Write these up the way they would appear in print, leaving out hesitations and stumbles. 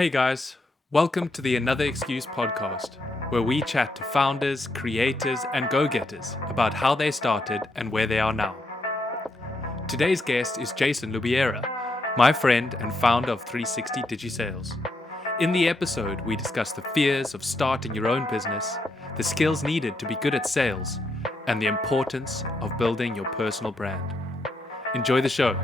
Hey guys, welcome to the Another Excuse podcast, where we chat to founders, creators, and go-getters about how they started and where they are now. Today's guest is Jason Luboyera, my friend and founder of 360 DigiSales. In the episode, we discuss the fears of starting your own business, the skills needed to be good at sales, and the importance of building your personal brand. Enjoy the show.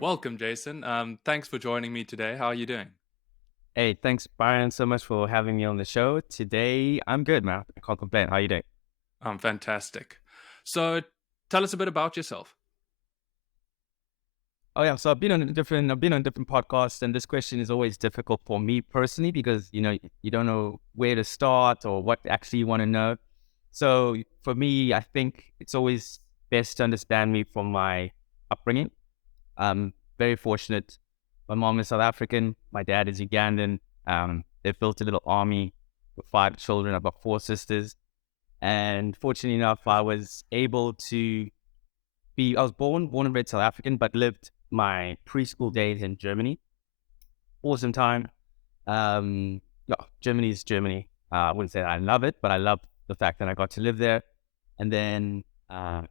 Welcome, Jason. Thanks for joining me today. How are you doing? Hey, thanks, Byron, so much for having me on the show. Today, I'm good, man. I can't complain. How are you doing? I'm fantastic. So tell us a bit about yourself. Oh yeah, so I've been on different podcasts, and this question is always difficult for me personally because you don't know where to start or what actually you want to know. So for me, I think it's always best to understand me from my upbringing. I'm very fortunate. My mom is South African. My dad is Ugandan. They've built a little army with 5 children. I've got 4 sisters. And fortunately enough, I was able to I was born and bred South African, but lived my preschool days in Germany. Awesome time. Yeah, Germany is Germany. I wouldn't say that I love it, but I love the fact that I got to live there. And then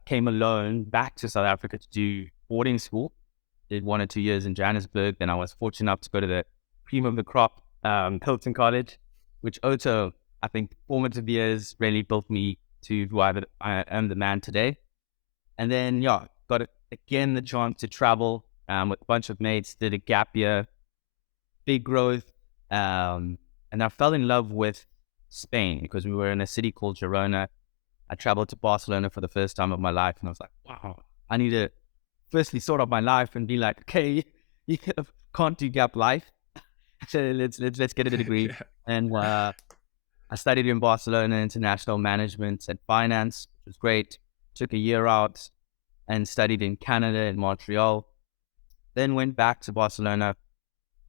came alone back to South Africa to do boarding school. Did 1 or 2 years in Johannesburg. Then I was fortunate enough to go to the cream of the crop, Hilton College, which also, I think, formative years really built me to who I am the man today. And then, yeah, got again the chance to travel with a bunch of mates, did a gap year, big growth. And I fell in love with Spain because we were in a city called Girona. I traveled to Barcelona for the first time of my life, and I was like, wow, I need to firstly sort out my life and be like, okay, you can't do gap life. So let's get a degree. Yeah. And I studied in Barcelona, international management and finance, which was great. Took a year out and studied in Canada in Montreal. Then went back to Barcelona,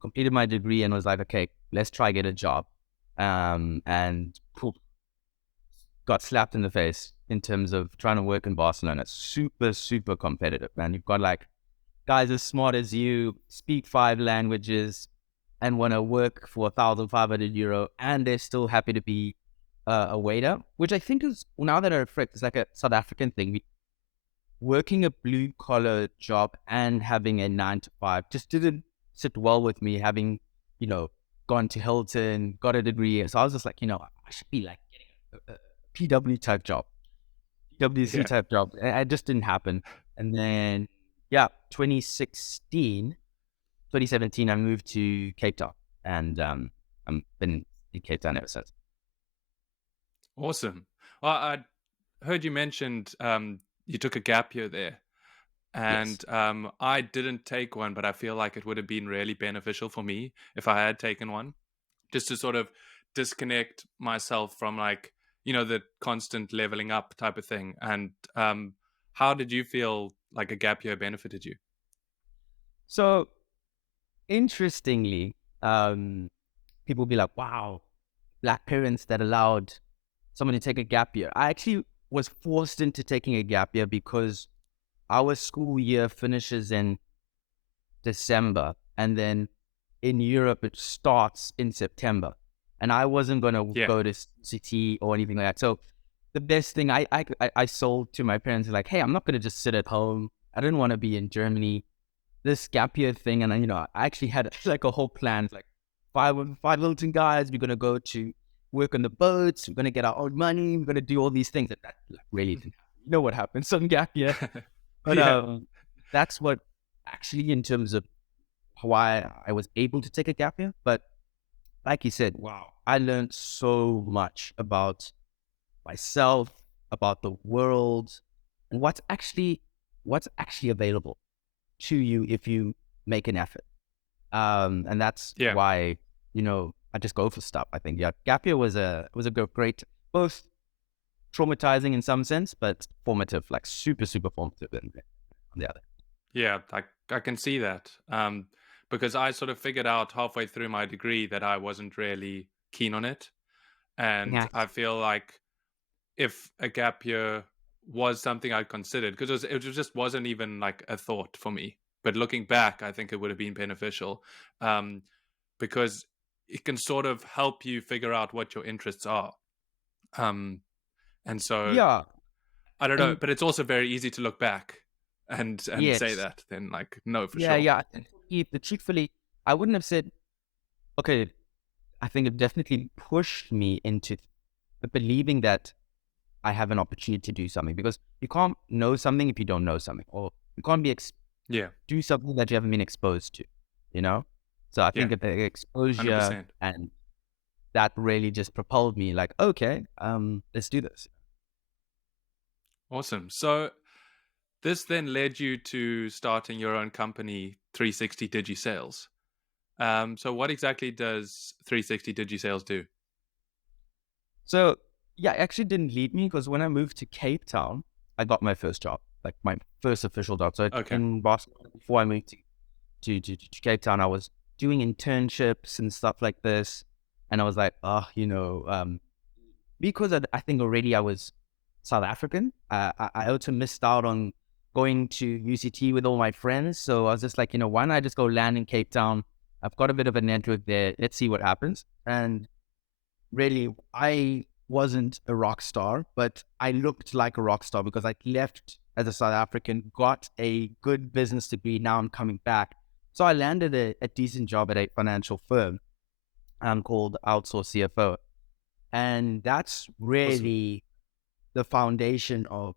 completed my degree, and was like, okay, let's try get a job. And poof, got slapped in the face in terms of trying to work in Barcelona. Super, super competitive, man. You've got like guys as smart as you, speak 5 languages, and want to work for €1,500, and they're still happy to be a waiter, which I think is, now that I reflect, it's like a South African thing. Working a blue collar job and having a 9 to 5 just didn't sit well with me, having, gone to Hilton, got a degree. So I was just like, I should be like getting a PW type job, PWC Yeah. type job. And it just didn't happen. And then, yeah, 2017, I moved to Cape Town, and I've been in Cape Town ever since. Awesome. Well, I heard you mentioned you took a gap year there. Yes. And I didn't take one, but I feel like it would have been really beneficial for me if I had taken one, just to sort of disconnect myself from the constant leveling up type of thing. And how did you feel like a gap year benefited you? So interestingly, people be like, wow, Black parents that allowed someone to take a gap year. I actually was forced into taking a gap year because our school year finishes in December, and then in Europe it starts in September, and I wasn't going to Yeah. go to CT or anything like that. So the best thing I sold to my parents is like, hey, I'm not going to just sit at home. I didn't want to be in Germany. This gap year thing, and I actually had like a whole plan, like five Hilton guys. We're going to go to work on the boats. We're going to get our own money. We're going to do all these things. That really didn't happen. You know what happens on gap year. But Yeah. that's what actually, in terms of why I was able to take a gap year. But like you said, wow, I learned so much about myself, about the world, and what's actually available to you if you make an effort. And that's Yeah. why I just go for stuff. I think gap year was a great, both traumatizing in some sense, but formative, like super, super formative on the other. Yeah. I can see that. because I sort of figured out halfway through my degree that I wasn't really keen on it. And Yeah. I feel like if a gap year was something I'd considered, because just wasn't even like a thought for me. But looking back, I think it would have been beneficial, um, because it can sort of help you figure out what your interests are. Um, and so Yeah. I don't know, And but it's also very easy to look back and say yes. that, then like no, for Yeah. sure. Yeah. I think the truthfully, I wouldn't have said, okay, I think it definitely pushed me into believing that I have an opportunity to do something, because you can't know something if you don't know something, or you can't Yeah, do something that you haven't been exposed to, you know? So I yeah, think that the hundred exposure percent. and that really just propelled me like, okay, let's do this. Awesome. So this then led you to starting your own company, 360 DigiSales. So what exactly does 360 DigiSales do? So yeah, it actually didn't lead me, because when I moved to Cape Town, I got my first job, like my first official job. So Okay. in Boston, before I moved to Cape Town, I was doing internships and stuff like this. And I was like, oh, because I think already I was South African, I also missed out on going to UCT with all my friends. So I was just like, why not I just go land in Cape Town? I've got a bit of a network there. Let's see what happens. And really, I wasn't a rock star, but I looked like a rock star because I left as a South African, got a good business degree. Now I'm coming back. So I landed a decent job at a financial firm called Outsource CFO. And that's Awesome. really the foundation of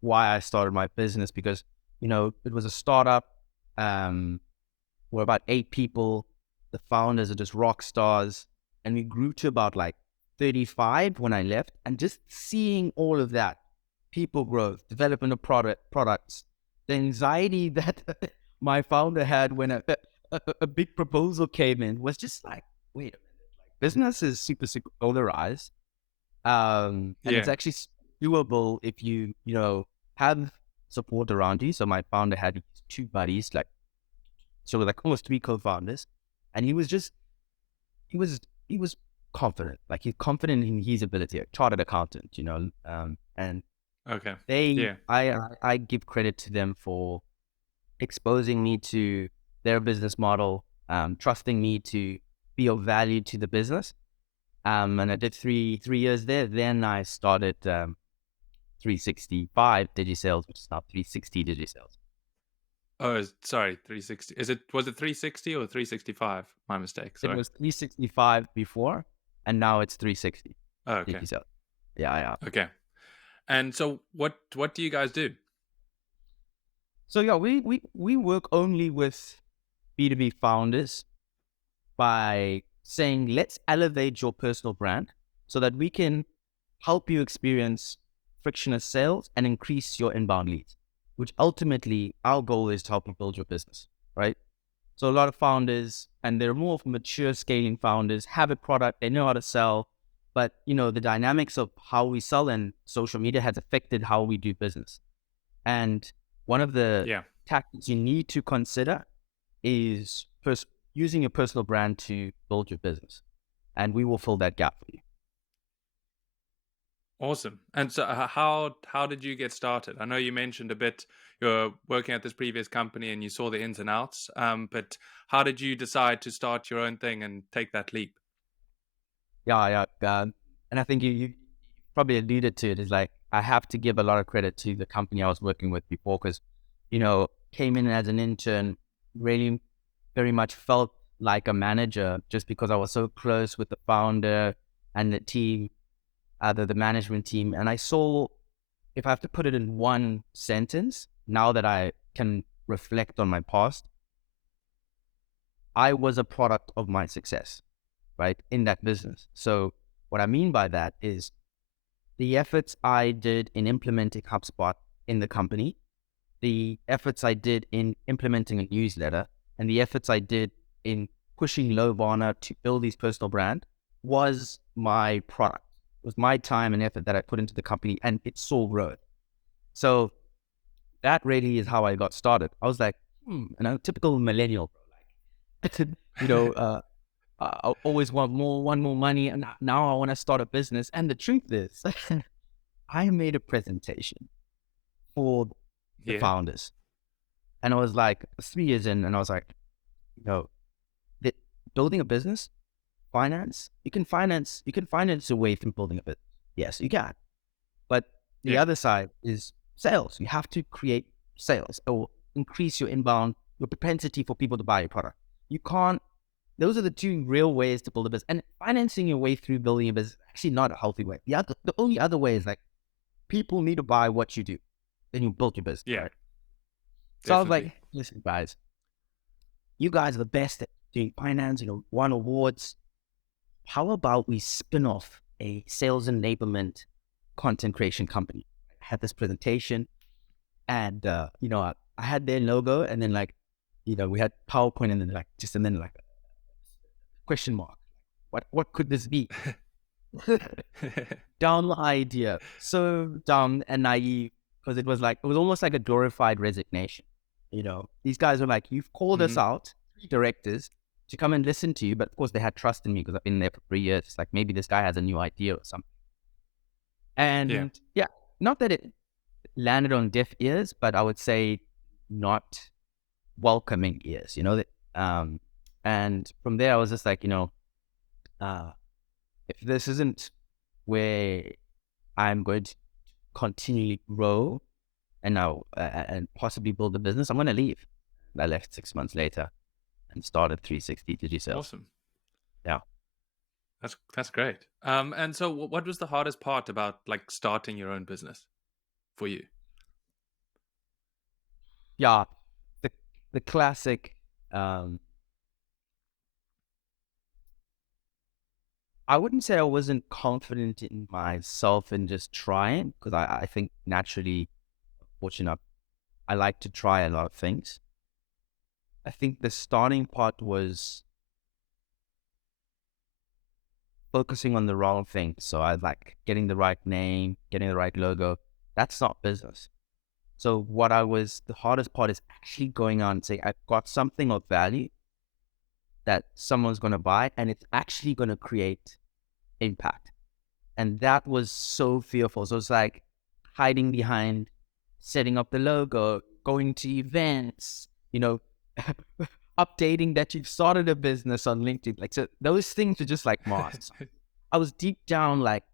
why I started my business, because, it was a startup. Um, we're about 8 people. The founders are just rock stars. And we grew to about like 35 when I left. And just seeing all of that, people growth, development of products, the anxiety that my founder had when a big proposal came in was just like, wait a minute, like business is super, super polarized. And it's Yeah. actually doable if have support around you. So my founder had 2 buddies, like, so we're like almost 3 co-founders, and he was he was confident, like he's confident in his ability, a chartered accountant, and Okay. they, Yeah. I give credit to them for exposing me to their business model, trusting me to be of value to the business. And I did three years there. Then I started 365 DigiSales, which is now 360 DigiSales. Oh, sorry, 360. Was it 360 or 365? My mistake. It Sorry. was 365 before, and now it's 360 Oh, okay. DigiSales. Yeah, yeah. Okay. And so what do you guys do? So yeah, we work only with B2B founders by saying, let's elevate your personal brand so that we can help you experience frictionless sales and increase your inbound leads, which ultimately our goal is to help you build your business, right? So a lot of founders, and they're more of mature scaling founders, have a product, they know how to sell, but the dynamics of how we sell and social media has affected how we do business. And one of the Yeah. tactics you need to consider is using your personal brand to build your business. And we will fill that gap for you. Awesome. And so how did you get started? I know you mentioned a bit you're working at this previous company and you saw the ins and outs. But how did you decide to start your own thing and take that leap? Yeah, yeah. And I think you probably alluded to it, is like, I have to give a lot of credit to the company I was working with before, because, came in as an intern, really very much felt like a manager just because I was so close with the founder and the team, the management team. And I saw, if I have to put it in one sentence, now that I can reflect on my past, I was a product of my success, right, in that business. So what I mean by that is the efforts I did in implementing HubSpot in the company, the efforts I did in implementing a newsletter, and the efforts I did in pushing Luboyera to build his personal brand was my product. It was my time and effort that I put into the company, and it saw growth. So that really is how I got started. I was like, typical millennial, bro. you know, I always want more money, and now I want to start a business. And the truth is, I made a presentation for the Yeah. founders, and I was like 3 years in, and I was like, you know, that building a business, you can finance a way through building a business. Yes, you can. But the Yeah. other side is sales. You have to create sales or increase your inbound, your propensity for people to buy your product. You can't, those are the two real ways to build a business. And financing your way through building a business is actually not a healthy way. The only other way is like people need to buy what you do. Then you build your business, Yeah. right? So I was Definitely. like, listen, guys, you guys are the best at doing finance, won awards. How about we spin off a sales enablement content creation company? I had this presentation, and I had their logo, and then like, we had PowerPoint, and then like question mark. What could this be? Dumb idea, so dumb and naive, because it was almost like a glorified resignation. These guys were like, you've called us Hmm. out, three directors, to come and listen to you, but of course they had trust in me because I've been there for 3 years. It's like maybe this guy has a new idea or something. Yeah. And yeah, not that it landed on deaf ears, but I would say not welcoming ears. And from there I was just like, uh, if this isn't where I'm going to continually grow and now and possibly build a business, I'm going to leave. I left 6 months later and started 360 DigiSales. Awesome. Yeah. That's great. And so what was the hardest part about like starting your own business for you? Yeah. The classic, um, I wouldn't say I wasn't confident in myself and just trying, because I think naturally, fortunate, I like to try a lot of things. I think the starting part was focusing on the wrong thing. So I like getting the right name, getting the right logo. That's not business. So the hardest part is actually going on and saying, I've got something of value that someone's going to buy, and it's actually going to create impact. And that was so fearful. So it's like hiding behind setting up the logo, going to events, updating that you've started a business on LinkedIn. Like, so those things are just like masks. I was deep down like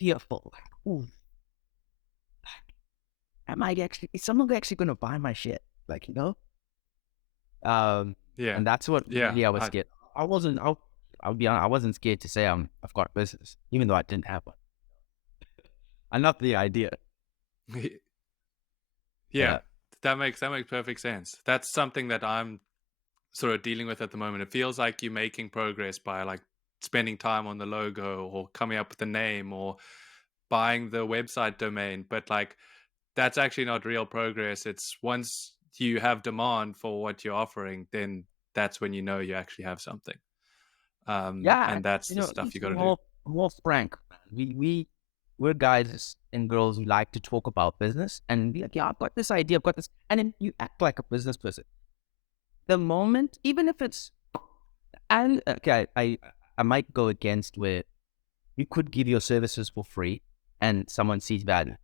fearful. Like, ooh, is someone actually going to buy my shit? Like, Yeah. and that's what Yeah. really I was scared. I'll be honest, I wasn't scared to say I've got a business, even though I didn't have one. I love the idea. Yeah. Yeah. That makes perfect sense. That's something that I'm sort of dealing with at the moment. It feels like you're making progress by like spending time on the logo or coming up with the name or buying the website domain, but like that's actually not real progress. It's once you have demand for what you're offering, then that's when you know you actually have something. Yeah, And that's the stuff let's you be got to do. more frank, man. We're guys and girls who like to talk about business and be like, yeah, I've got this idea, I've got this, and then you act like a business person. The moment, even if it's, and okay, I might go against where you could give your services for free and someone sees value.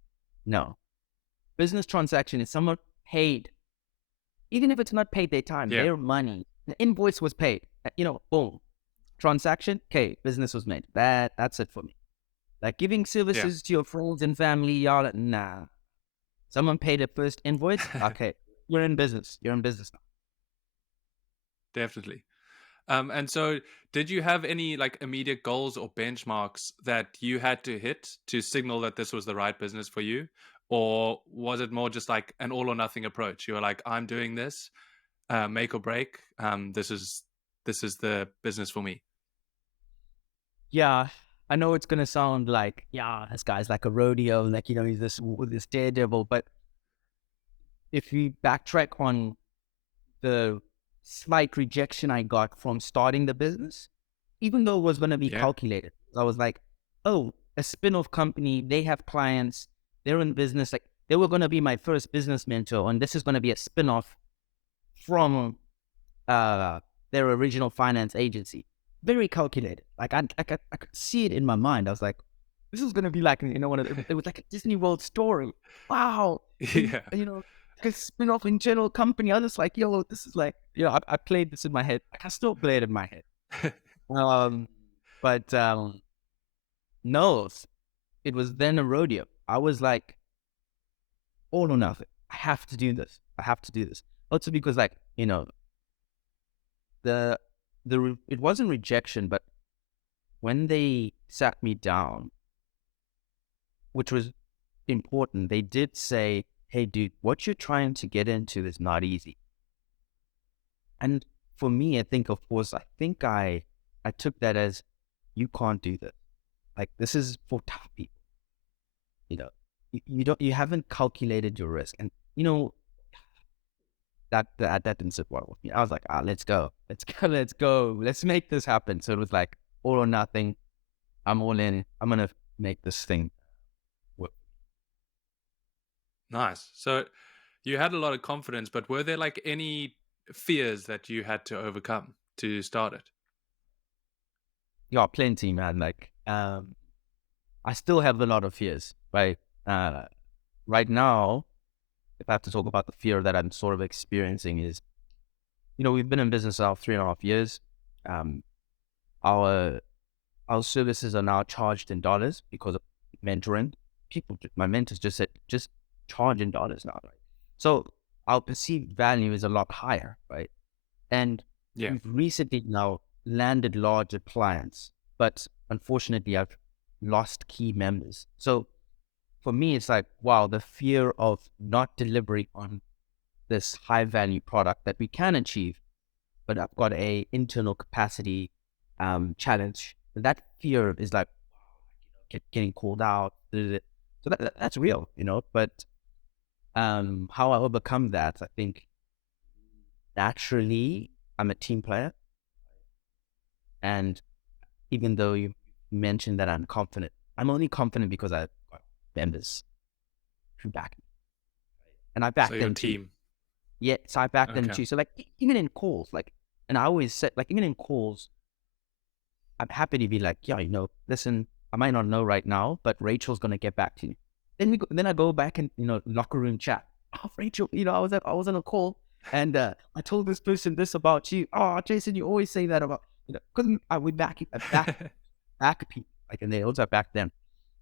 No, business transaction is someone paid, even if it's not paid their time, Yeah. their money. The invoice was paid. Boom, transaction. Okay, business was made. That's it for me. Like giving Yeah. services to your friends and family, y'all, nah. Someone paid a first invoice. Okay, you're in business. You're in business now. Definitely. And so did you have any like immediate goals or benchmarks that you had to hit to signal that this was the right business for you? Or was it more just like an all or nothing approach? You were like, I'm doing this, make or break. This is the business for me. Yeah, I know it's gonna sound like, yeah, this guy's like a rodeo, like he's this daredevil. But if we backtrack on the slight rejection I got from starting the business, even though it was gonna be Yeah. calculated, I was like, oh, a spin-off company, they have clients, they're in business, like they were gonna be my first business mentor, and this is gonna be a spin-off from uh their original finance agency. Very calculated. Like I could see it in my mind. I was like, this is gonna be like, one of it was like a Disney World story. Wow, Yeah. like a spin-off internal company. I was just like, yo, this is like, I played this in my head. Like I still play it in my head. Um, but no, it was then a rodeo. I was like, all or nothing. I have to do this. I have to do this. Also because like, the it wasn't rejection, but when they sat me down, which was important, they did say, hey dude, what you're trying to get into is not easy. And for me, I think, of course, I took that as, you can't do this. Like, this is for tough people. You haven't calculated your risk. And, that didn't sit well with me. I was like, let's go. Let's go. Let's go. Let's make this happen. So it was like all or nothing. I'm all in. I'm going to make this thing work. Nice. So you had a lot of confidence, but were there like any fears that you had to overcome to start it? Yeah, plenty, man. Like, I still have a lot of fears, right? Right now, if I have to talk about the fear that I'm sort of experiencing is, we've been in business now 3.5 years. Our services are now charged in dollars because of mentoring. My mentors just said, just charge in dollars now, right? So our perceived value is a lot higher, right? And Yeah. we've recently now landed larger clients, but unfortunately, I've lost key members. So for me, it's like, wow, the fear of not delivering on this high value product that we can achieve, but I've got a internal capacity challenge. That fear is like getting called out. So that's real, But how I overcome that, I think naturally I'm a team player, and even though you mentioned that I'm confident, I'm only confident because I've got members who back me, and I So back your them too. team. Yeah, so I back them Okay. too. So like even in calls, like, and I always said, like, even in calls, I'm happy to be like, yeah, listen, I might not know right now, but Rachel's gonna get back to you. Then I go back and locker room chat. Oh, Rachel, I was on a call and I told this person this about you. Oh, Jason, you always say that about because we back people, like, and they also back them.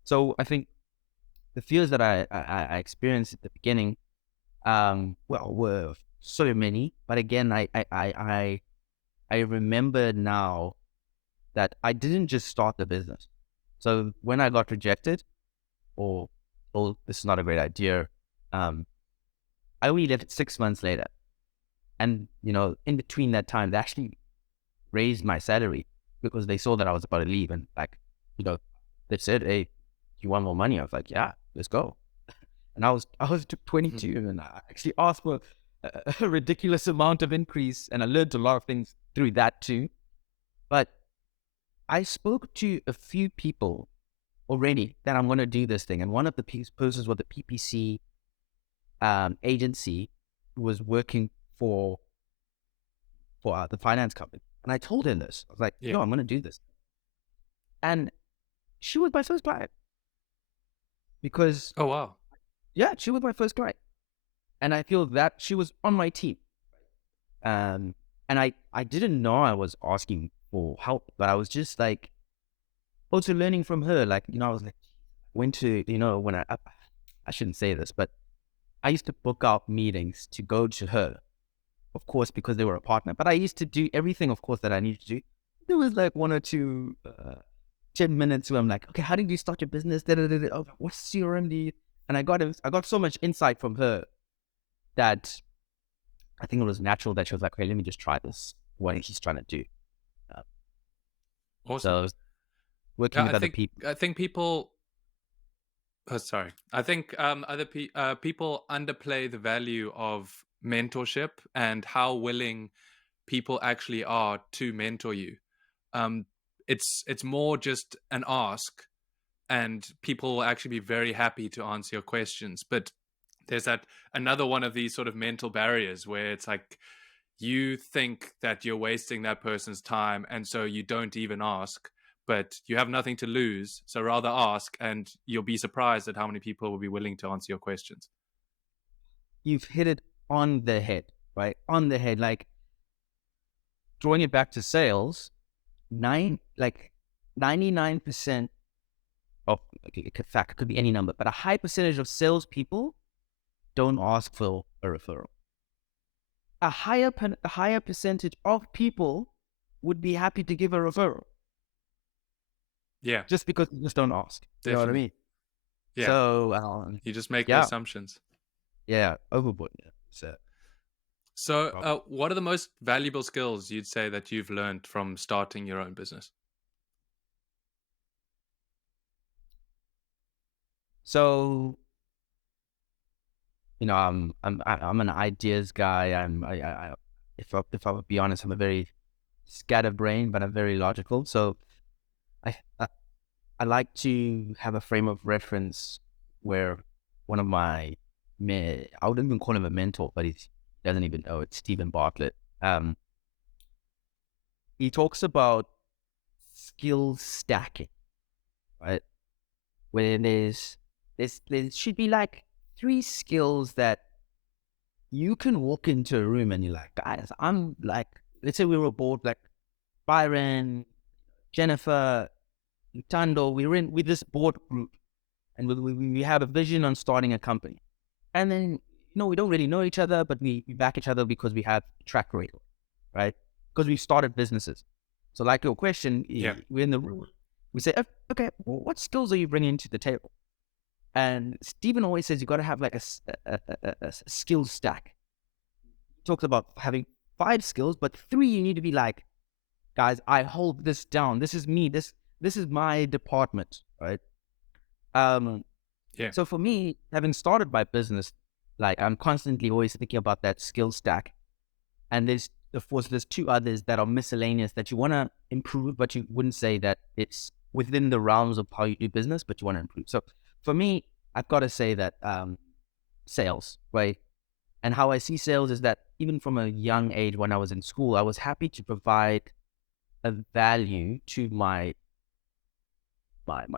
So I think the fears that I experienced at the beginning, were so many. But again, I remember now that I didn't just start the business. So when I got rejected, or oh, this is not a great idea, I only left it 6 months later. And in between that time, they actually raised my salary because they saw that I was about to leave, and like, they said, "Hey, you want more money?" I was like, "Yeah, let's go." And I was 22, and I actually asked for a ridiculous amount of increase, and I learned a lot of things through that too. But I spoke to a few people already that I'm going to do this thing, and one of the persons was the PPC agency who was working for the finance company, and I told him this. I was like, Yeah. "Yo, I'm going to do this," and she was my first client because, Oh wow. yeah, she was my first client, and I feel that she was on my team. And I didn't know I was asking for help, but I was just like also learning from her. Like, I was like, went to, when I shouldn't say this, but I used to book out meetings to go to her, of course, because they were a partner. But I used to do everything, of course, that I needed to do. There was like one or two 10 minutes where I'm like, okay, how did you start your business? Oh, what CRM do you? And I got so much insight from her that I think it was natural that she was like, okay, let me just try this, what he's trying to do. Uh, Awesome. so I was working Yeah, with other people. I think people. Oh, sorry. I think people underplay the value of mentorship and how willing people actually are to mentor you. Um, it's more just an ask, and people will actually be very happy to answer your questions. But there's that another one of these sort of mental barriers where it's like you think that you're wasting that person's time, and so you don't even ask, but you have nothing to lose, so rather ask, and you'll be surprised at how many people will be willing to answer your questions. You've hit it on the head, right? On the head. Like, drawing it back to sales, 99% of, in fact, it could be any number, but a high percentage of salespeople don't ask for a referral. A higher percentage of people would be happy to give a referral. Yeah, just because you just don't ask. definitely. You know what I mean? Yeah. So you just make the assumptions. Yeah, overboard. Yeah. So what are the most valuable skills you'd say that you've learned from starting your own business? So, I'm an ideas guy. If I would be honest, I'm a very scatterbrained, but I'm very logical. So I, I I like to have a frame of reference where one of I wouldn't even call him a mentor, but he doesn't even know it's Stephen Bartlett. He talks about skill stacking, right? Where there should be like 3 skills that you can walk into a room and you're like, guys, I'm like, let's say we were bored, like Byron, Jennifer, Tando, we were with this board group and we have a vision on starting a company. And then, we don't really know each other, but we back each other because we have track record, right? Because we've started businesses. So like your question, we're in the room. We say, okay, well, what skills are you bringing to the table? And Stephen always says you got to have like a skill stack. He talks about having 5 skills, but 3 you need to be like, guys, I hold this down. This is me. This is my department, right? So for me, having started my business, like I'm constantly always thinking about that skill stack. And there's 2 others that are miscellaneous that you want to improve, but you wouldn't say that it's within the realms of how you do business, but you want to improve. So for me, I've got to say that sales, right? And how I see sales is that even from a young age when I was in school, I was happy to provide a value to my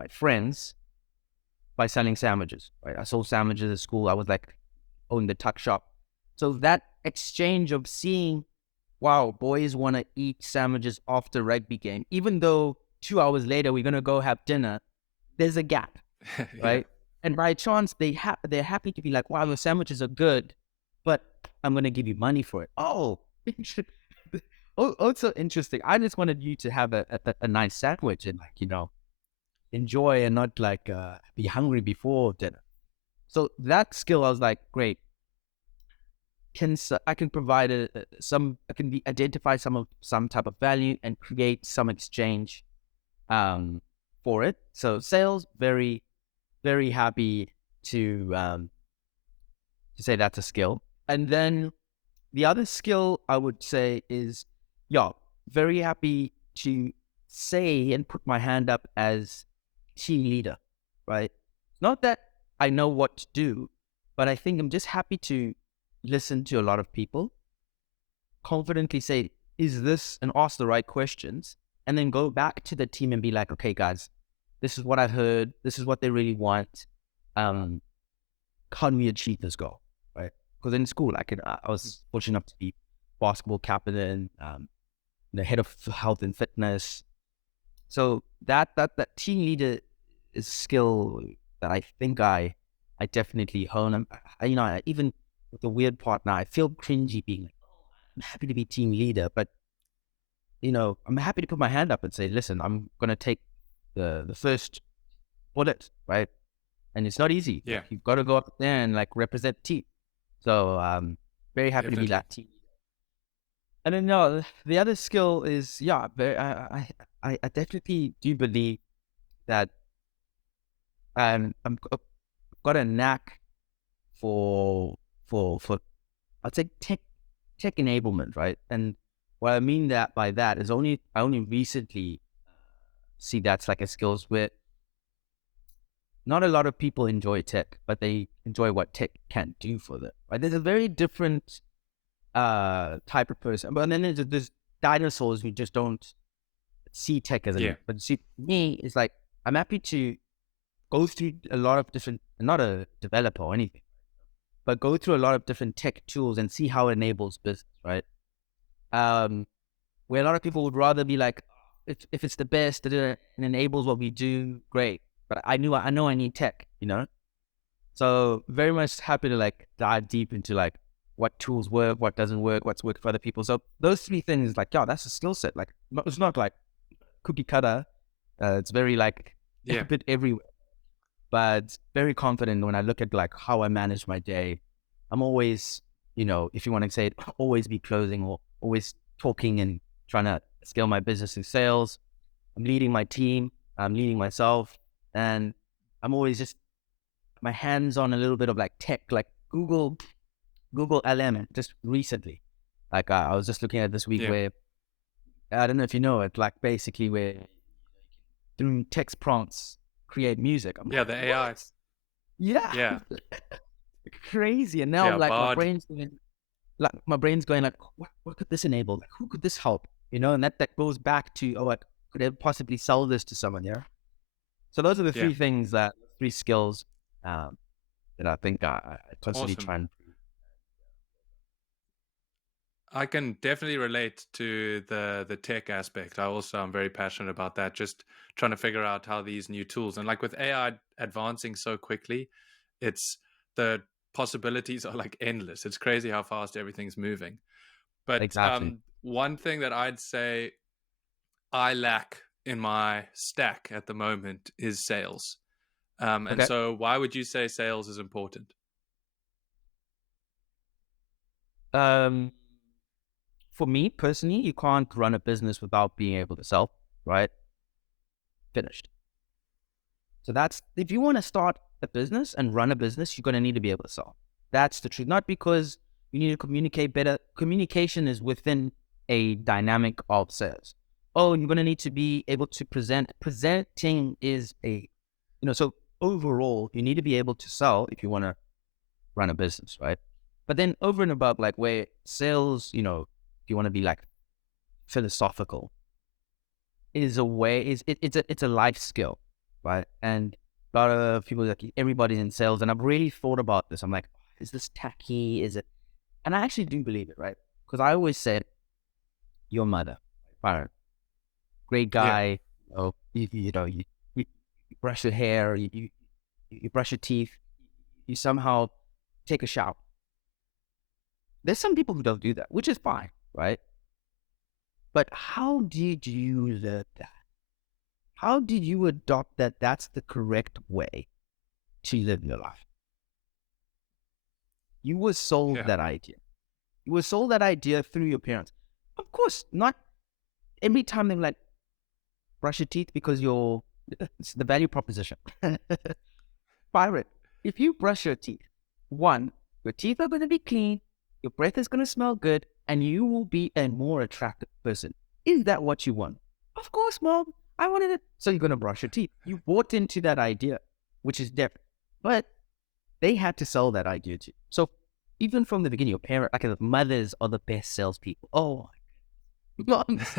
friends by selling sandwiches, right? I sold sandwiches at school. I was like owning the tuck shop. So that exchange of seeing, wow, boys want to eat sandwiches after rugby game, even though 2 hours later we're going to go have dinner, there's a gap, right? And by chance, they're happy to be like, wow, your sandwiches are good, but I'm going to give you money for it. Oh, so interesting. I just wanted you to have a nice sandwich and enjoy and not like be hungry before dinner. So that skill, I was like, great. I can provide identify some type of value and create some exchange for it. So sales, very, very happy to say that's a skill. And then the other skill I would say is, very happy to say and put my hand up as team leader, right? Not that I know what to do, but I think I'm just happy to listen to a lot of people, confidently say, is this, and ask the right questions, and then go back to the team and be like, okay, guys, this is what I've heard. This is what they really want. Can we achieve this goal, right? Because in school, I was fortunate enough to be basketball captain, the head of health and fitness. So that team leader is a skill that I think I definitely hone. Even with the weird part now, I feel cringy being like, I'm happy to be team leader, but I'm happy to put my hand up and say, listen, I'm gonna take the first bullet, right? And it's not easy. Yeah, you've got to go up there and like represent the team. So very happy to be that team. And then the other skill is I definitely do believe that I've got a knack for I'd say tech enablement, right? And what I mean by that is I only recently see that's like a skills where not a lot of people enjoy tech, but they enjoy what tech can do for them. Right? There's a very different type of person. But then there's dinosaurs who just don't see tech as a Yeah. need. But see, me, it's like I'm happy to go through a lot of different, not a developer or anything, but go through a lot of different tech tools and see how it enables business, right? Where a lot of people would rather be like, if it's the best, that it enables what we do, great. But I know I need tech, you know? So very much happy to like dive deep into like what tools work, what doesn't work, what's worked for other people. So those three things, like, yeah, that's a skill set. Like, it's not like cookie cutter. It's very like a Yeah. bit everywhere, but very confident when I look at like how I manage my day. I'm always, if you want to say it, always be closing or always talking and trying to scale my business in sales. I'm leading my team. I'm leading myself, and I'm always just my hands on a little bit of like tech, like Google LM. Just recently, like I was just looking at this week Yeah. where I don't know if you know it, like basically where through text prompts create music. I'm Yeah. like, The AI. what? Yeah, Yeah. crazy. And now I'm Yeah. like, Bard. my brain's going like, what could this enable? Like, who could this help? And that goes back to, what could I possibly sell this to someone? Yeah. So those are the Yeah. three skills that I think I constantly Awesome. try and. I can definitely relate to the tech aspect. I also am very passionate about that. Just trying to figure out how these new tools, and like with AI advancing so quickly, it's the possibilities are like endless. It's crazy how fast everything's moving. But Exactly. one thing that I'd say I lack in my stack at the moment is sales. And Okay. so, why would you say sales is important? Um, for me personally, you can't run a business without being able to sell, right? Finished. So that's, if you want to start a business and run a business, you're going to need to be able to sell. That's the truth. Not because you need to communicate better. Communication is within a dynamic of sales. Oh, you're going to need to be able to present. Presenting is so overall, you need to be able to sell if you want to run a business, right? But then over and above, like where sales, if you want to be like philosophical, is a way, it's a life skill, right? And a lot of people, like everybody's in sales, and I've really thought about this. I'm like, is this tacky? Is it? And I actually do believe it, right? Because I always said, your mother, Byron, great Yeah. guy, you brush your hair, you brush your teeth, you somehow take a shower. There's some people who don't do that, which is fine, right? But how did you learn that? How did you adopt that that's the correct way to live your life? You were sold Yeah. that idea. You were sold that idea through your parents. Of course, not every time they're like, brush your teeth because it's the value proposition. Pirate, if you brush your teeth, one, your teeth are going to be clean, your breath is going to smell good, and you will be a more attractive person. Is that what you want? Of course, mom. I wanted it. So you're going to brush your teeth. You bought into that idea, which is different. But they had to sell that idea to you. So even from the beginning, your parent, like the mothers are the best salespeople. Oh, moms,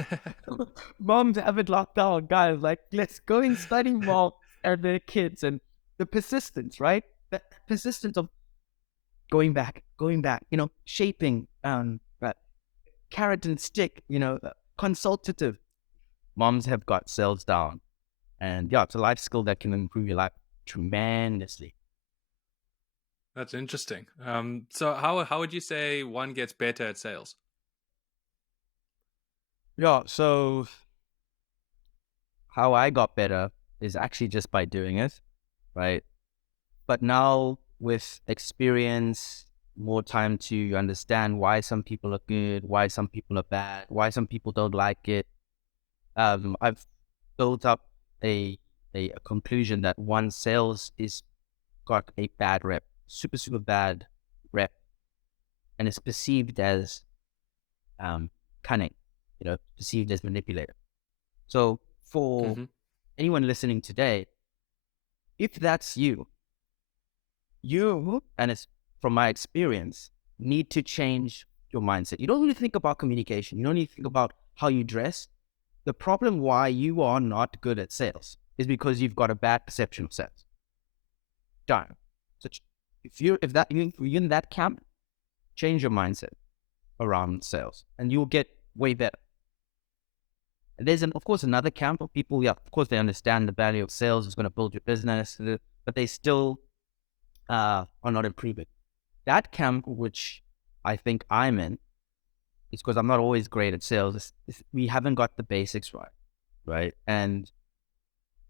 moms have it locked down, guys. Like, let's go and study moms and their kids and the persistence, right? The persistence of going back, shaping, carrot and stick, consultative. Moms have got sales down. And yeah, it's a life skill that can improve your life tremendously. That's interesting. So how would you say one gets better at sales? Yeah, so how I got better is actually just by doing it, right? But now with experience, more time to understand why some people are good, why some people are bad, why some people don't like it. I've built up a a conclusion that one sales is got a bad rep, super bad rep, and it's perceived as cunning, perceived as manipulative. So for Mm-hmm. anyone listening today, if that's you, and it's from my experience, need to change your mindset. You don't need to think about communication. You don't need to think about how you dress. The problem why you are not good at sales is because you've got a bad perception of sales. Done. So if you're in that camp, change your mindset around sales, and you'll get way better. And there's of course another camp of people. Yeah, of course they understand the value of sales is going to build your business, but they still are not improving. That camp, which I think I'm in, is because I'm not always great at sales. We haven't got the basics right? And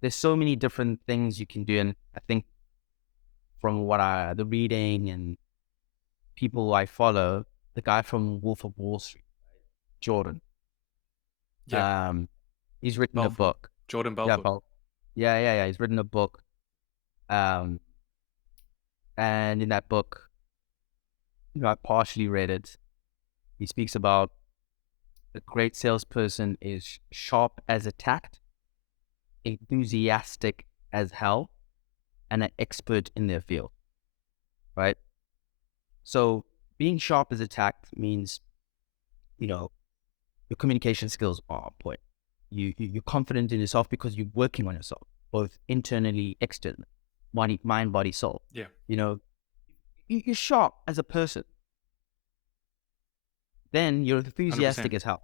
there's so many different things you can do, and I think from the reading and people I follow, the guy from Wolf of Wall Street, Jordan. Yeah. He's written a book. Jordan Yeah, Belfort. yeah. He's written a book. And in that book, I partially read it. He speaks about a great salesperson is sharp as a tack, enthusiastic as hell, and an expert in their field. Right? So being sharp as a tack means, your communication skills are on point. You're confident in yourself because you're working on yourself, both internally, externally, mind, body, soul. Yeah. You're sharp as a person. Then you're enthusiastic 100%. as hell.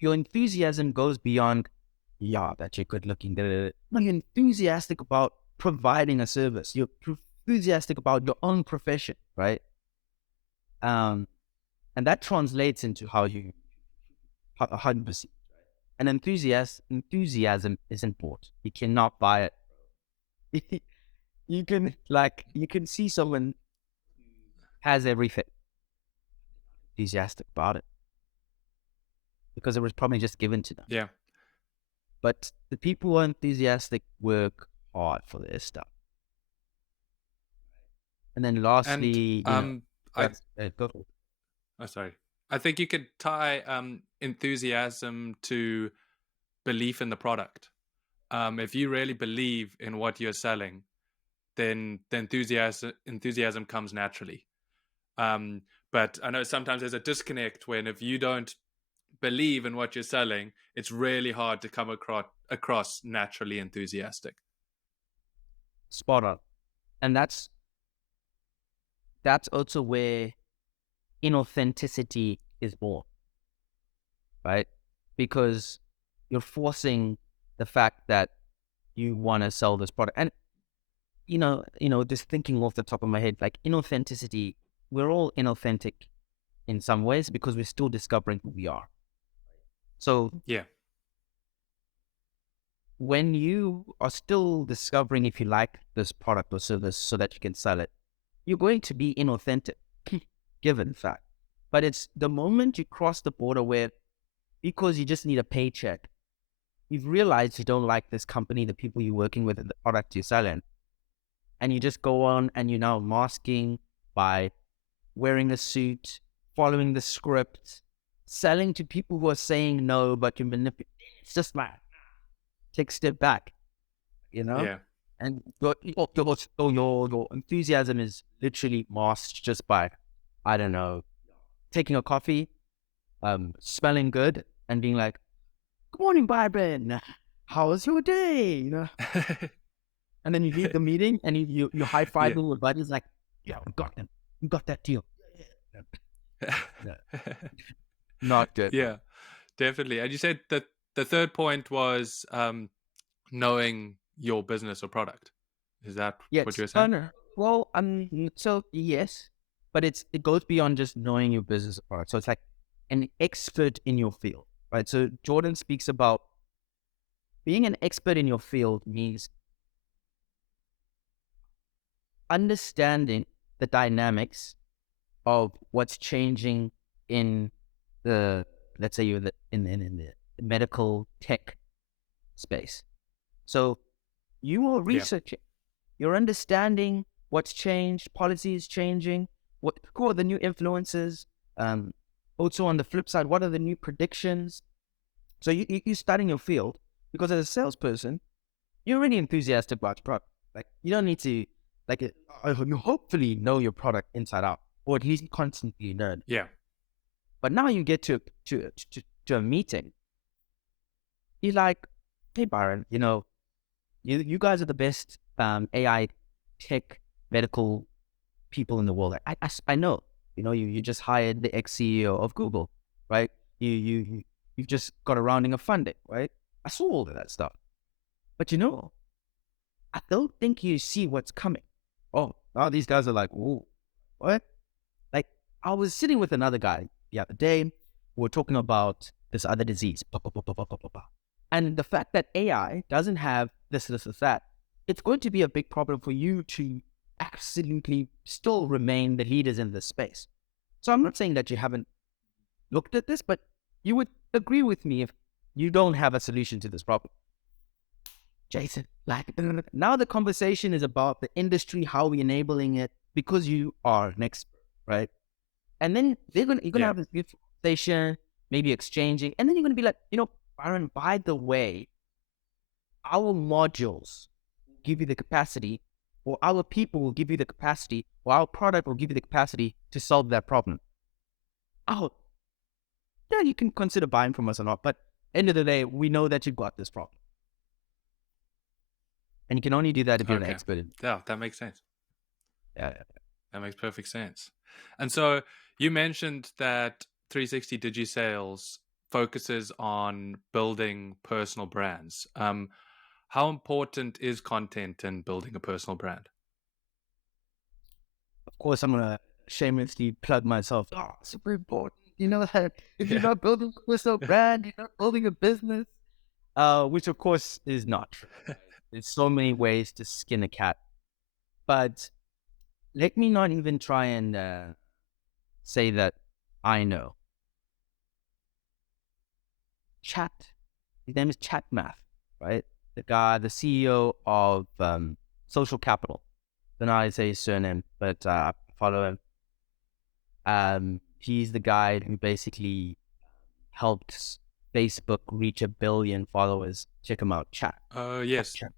Your enthusiasm goes beyond, that you're good looking. No, you're enthusiastic about providing a service. You're enthusiastic about your own profession, right? And that translates into how you perceive. And enthusiasm is important. You cannot buy it. You can see someone has everything, enthusiastic about it, because it was probably just given to them. Yeah. But the people who are enthusiastic work hard for their stuff. And then lastly, and go for it. Oh, sorry. I think you could tie enthusiasm to belief in the product. If you really believe in what you're selling, then the enthusiasm comes naturally. But I know sometimes there's a disconnect when if you don't believe in what you're selling, it's really hard to come across naturally enthusiastic. Spot on. And that's also where inauthenticity is born, right? Because you're forcing the fact that you want to sell this product. And, just thinking off the top of my head, like inauthenticity, we're all inauthentic in some ways because we're still discovering who we are. So yeah, when you are still discovering if you like this product or service so that you can sell it, you're going to be inauthentic, given fact. But it's the moment you cross the border where, because you just need a paycheck, you've realized you don't like this company, the people you're working with, and the product you're selling, and you just go on and you're now masking by wearing a suit, following the script, selling to people who are saying no, but you manipulate. It's just like, take a step back, Yeah. And your enthusiasm is literally masked just by, I don't know, taking a coffee, smelling good, and being like, "Good morning, Byron. How was your day?" And then you leave the meeting and you high five with buddies like, "Yeah, we got that deal." Yeah. Not good. Yeah, definitely. And you said that the third point was knowing your business or product. Is that what you were saying? No. Well, so yes, but it goes beyond just knowing your business or product. So it's like an expert in your field, right? So Jordan speaks about being an expert in your field means understanding the dynamics of what's changing in the, let's say you're in the medical tech space. So you are researching, you're understanding what's changed, policy is changing, who are the new influences, also on the flip side, what are the new predictions? So you're studying your field, because as a salesperson, you're really enthusiastic about your product. Like, you don't need to, you hopefully know your product inside out. or at least constantly learn. Yeah. But now you get to a meeting, you're like, hey, Byron, you guys are the best AI tech medical people in the world. I know, you just hired the ex-CEO of Google, right? You've just got a rounding of funding, right? I saw all of that stuff. But I don't think you see what's coming. Oh, these guys are like, ooh, what? Like, I was sitting with another guy the other day. We were talking about this other disease. Bah, bah, bah, bah, bah, bah, bah, bah. And the fact that AI doesn't have this, that, it's going to be a big problem for you to absolutely still remain the leaders in this space. So I'm not saying that you haven't looked at this, but you would agree with me if you don't have a solution to this problem. Jason, like, now the conversation is about the industry, how we're enabling it, because you are an expert, right? And then you're gonna have this beautiful conversation, maybe exchanging, and then you're gonna be like, Byron, by the way, our modules will give you the capacity, or our people will give you the capacity, or our product will give you the capacity to solve that problem. Oh, yeah, you can consider buying from us or not, but end of the day, we know that you've got this problem. And you can only do that if you're an Okay. expert in. Yeah, that makes sense. Yeah. That makes perfect sense. And so you mentioned that 360 DigiSales focuses on building personal brands. How important is content in building a personal brand? Of course, I'm gonna shamelessly plug myself. Oh, super important. You know that if you're Yeah. not building a personal brand, you're not building a business. Which of course is not true. Right? There's so many ways to skin a cat. But let me not even try and say that I know. Chat. His name is Chat Math, right? The guy, the CEO of Social Capital. Don't know how to say his surname, but I follow him. He's the guy who basically helped Facebook reach 1 billion followers. Check him out. Chat. Oh, Chat. yes. Chat. Yeah.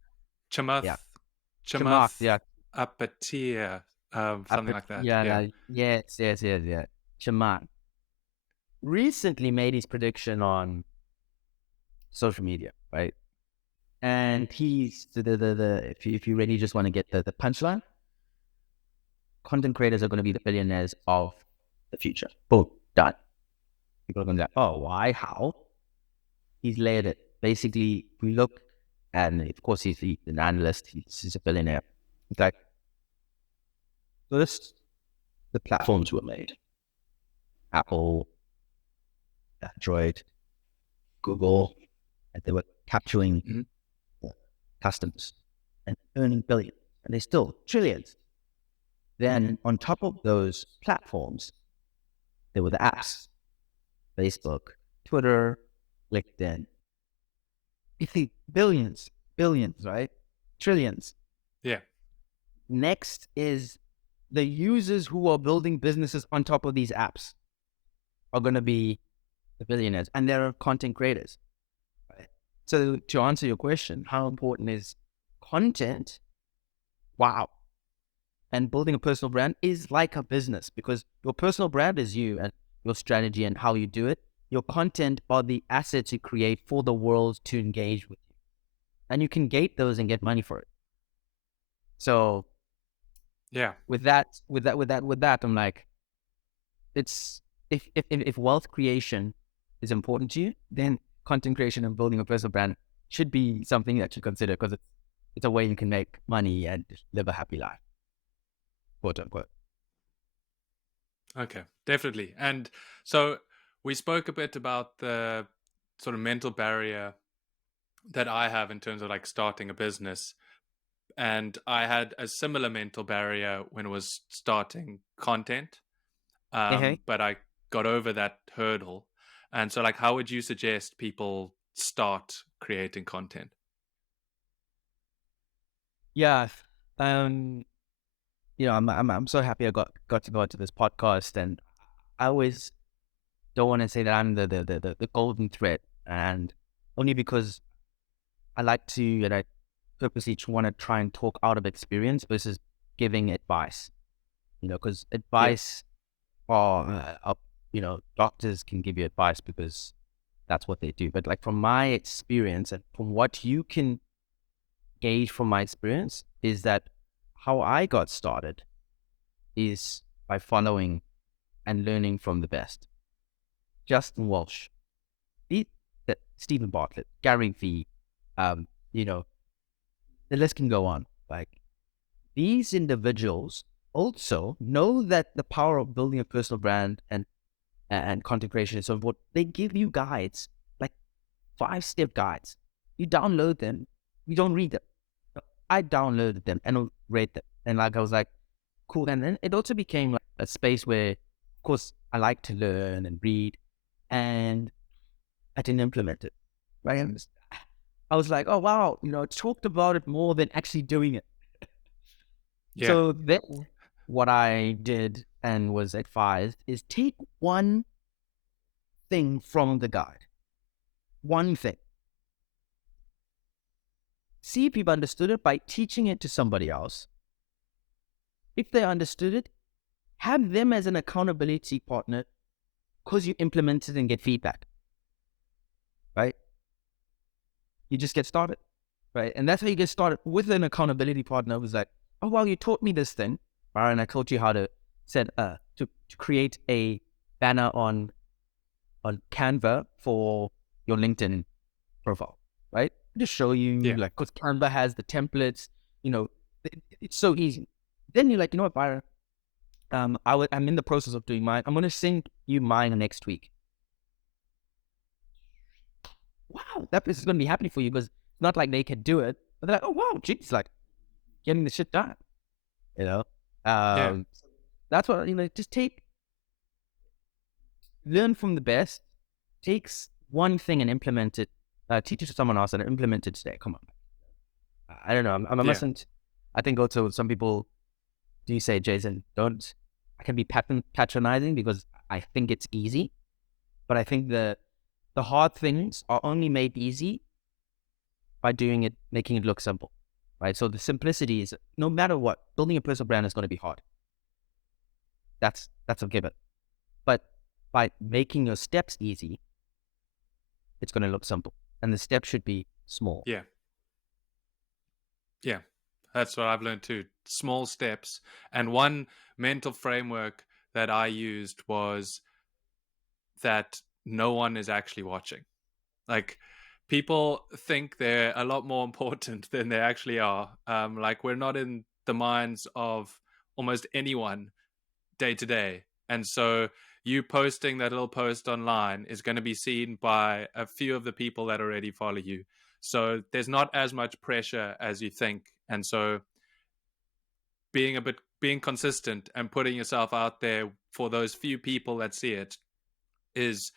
Chamath, Chamath. Chamath Yeah. Apatia, something like that. Yeah. Yeah. Yes. Yeah. Chamath recently made his prediction on social media, right? And he's the if you really just want to get the punchline, content creators are going to be the billionaires of the future. Boom, done. People are going to be like, oh, why? How? He's layered it. Basically, we look, and of course, he's an analyst. He's a billionaire. Okay. First, the platforms were made. Apple, Android, Google, and they were capturing customers and earning billions, and they still trillions. Then on top of those platforms, there were the apps, Facebook, Twitter, LinkedIn. You see billions, right? Trillions. Yeah. Next is the users who are building businesses on top of these apps are going to be the billionaires, and they're content creators. Right? So to answer your question, how important is content? Wow. And building a personal brand is like a business, because your personal brand is you and your strategy and how you do it. Your content are the assets you create for the world to engage with you. And you can gate those and get money for it. So Yeah. with that, I'm like, it's if wealth creation is important to you, then content creation and building a personal brand should be something that you consider, because it's a way you can make money and live a happy life, quote unquote. Okay, definitely. And so we spoke a bit about the sort of mental barrier that I have in terms of like starting a business. And I had a similar mental barrier when it was starting content. Okay. But I got over that hurdle. And so, like, how would you suggest people start creating content? Yeah. Um, I'm so happy I got to go into this podcast, and I always don't want to say that I'm the golden thread, and only because I like to, and I purposely want to try and talk out of experience versus giving advice. Because Yeah. advice or doctors can give you advice because that's what they do. But like from my experience and from what you can gauge from my experience is that how I got started is by following and learning from the best. Justin Walsh, the, Stephen Bartlett, Gary Vee, um, you know, the list can go on. Like these individuals also know that the power of building a personal brand and content creation is so important. They give you guides, like 5-step guides. You download them. You don't read them. I downloaded them and read them. And like I was like, cool. And then it also became like a space where, of course, I like to learn and read, and I didn't implement it. Right? And I was like, oh wow, talked about it more than actually doing it. Yeah. So then what I did and was advised is take one thing from the guide. One thing. See if you've understood it by teaching it to somebody else. If they understood it, have them as an accountability partner because you implement it and get feedback, right? You just get started, right? And that's how you get started with an accountability partner. It was like, oh, well, you taught me this thing, Byron. I taught you how to to create a banner on Canva for your LinkedIn profile, right? Just show you, Yeah. like, because Canva has the templates, it's so easy. Then you're like, you know what, Byron? I'm in the process of doing mine. I'm going to send you mine next week. Wow, that is going to be happening for you because it's not like they can do it. But they're like, oh, wow, geez, like getting the shit done, you know? Yeah. That's what, just learn from the best, takes one thing and implement it, teach it to someone else and implement it today. Come on. I don't know. I Yeah. mustn't. I think also some people do say, Jason, I can be patronizing because I think it's easy, but I think the hard things are only made easy by doing it, making it look simple, right? So the simplicity is, no matter what, building a personal brand is going to be hard. That's a given. But by making your steps easy, it's going to look simple, and the steps should be small. Yeah. Yeah. That's what I've learned too. Small steps. And one mental framework that I used was that no one is actually watching. Like, people think they're a lot more important than they actually are. Like, we're not in the minds of almost anyone day to day. And so you posting that little post online is going to be seen by a few of the people that already follow you. So there's not as much pressure as you think. And so being consistent and putting yourself out there for those few people that see it is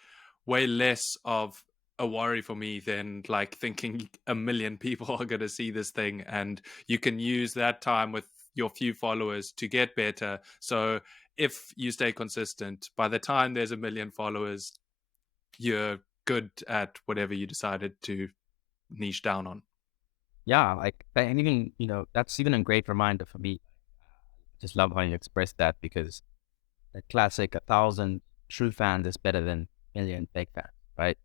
way less of a worry for me than like thinking a million people are going to see this thing. And you can use that time with your few followers to get better. So if you stay consistent, by the time there's a million followers, you're good at whatever you decided to niche down on. Yeah, like, and even, that's even a great reminder for me. Just love how you express that because the classic 1,000 true fans is better than a million fake fans, right?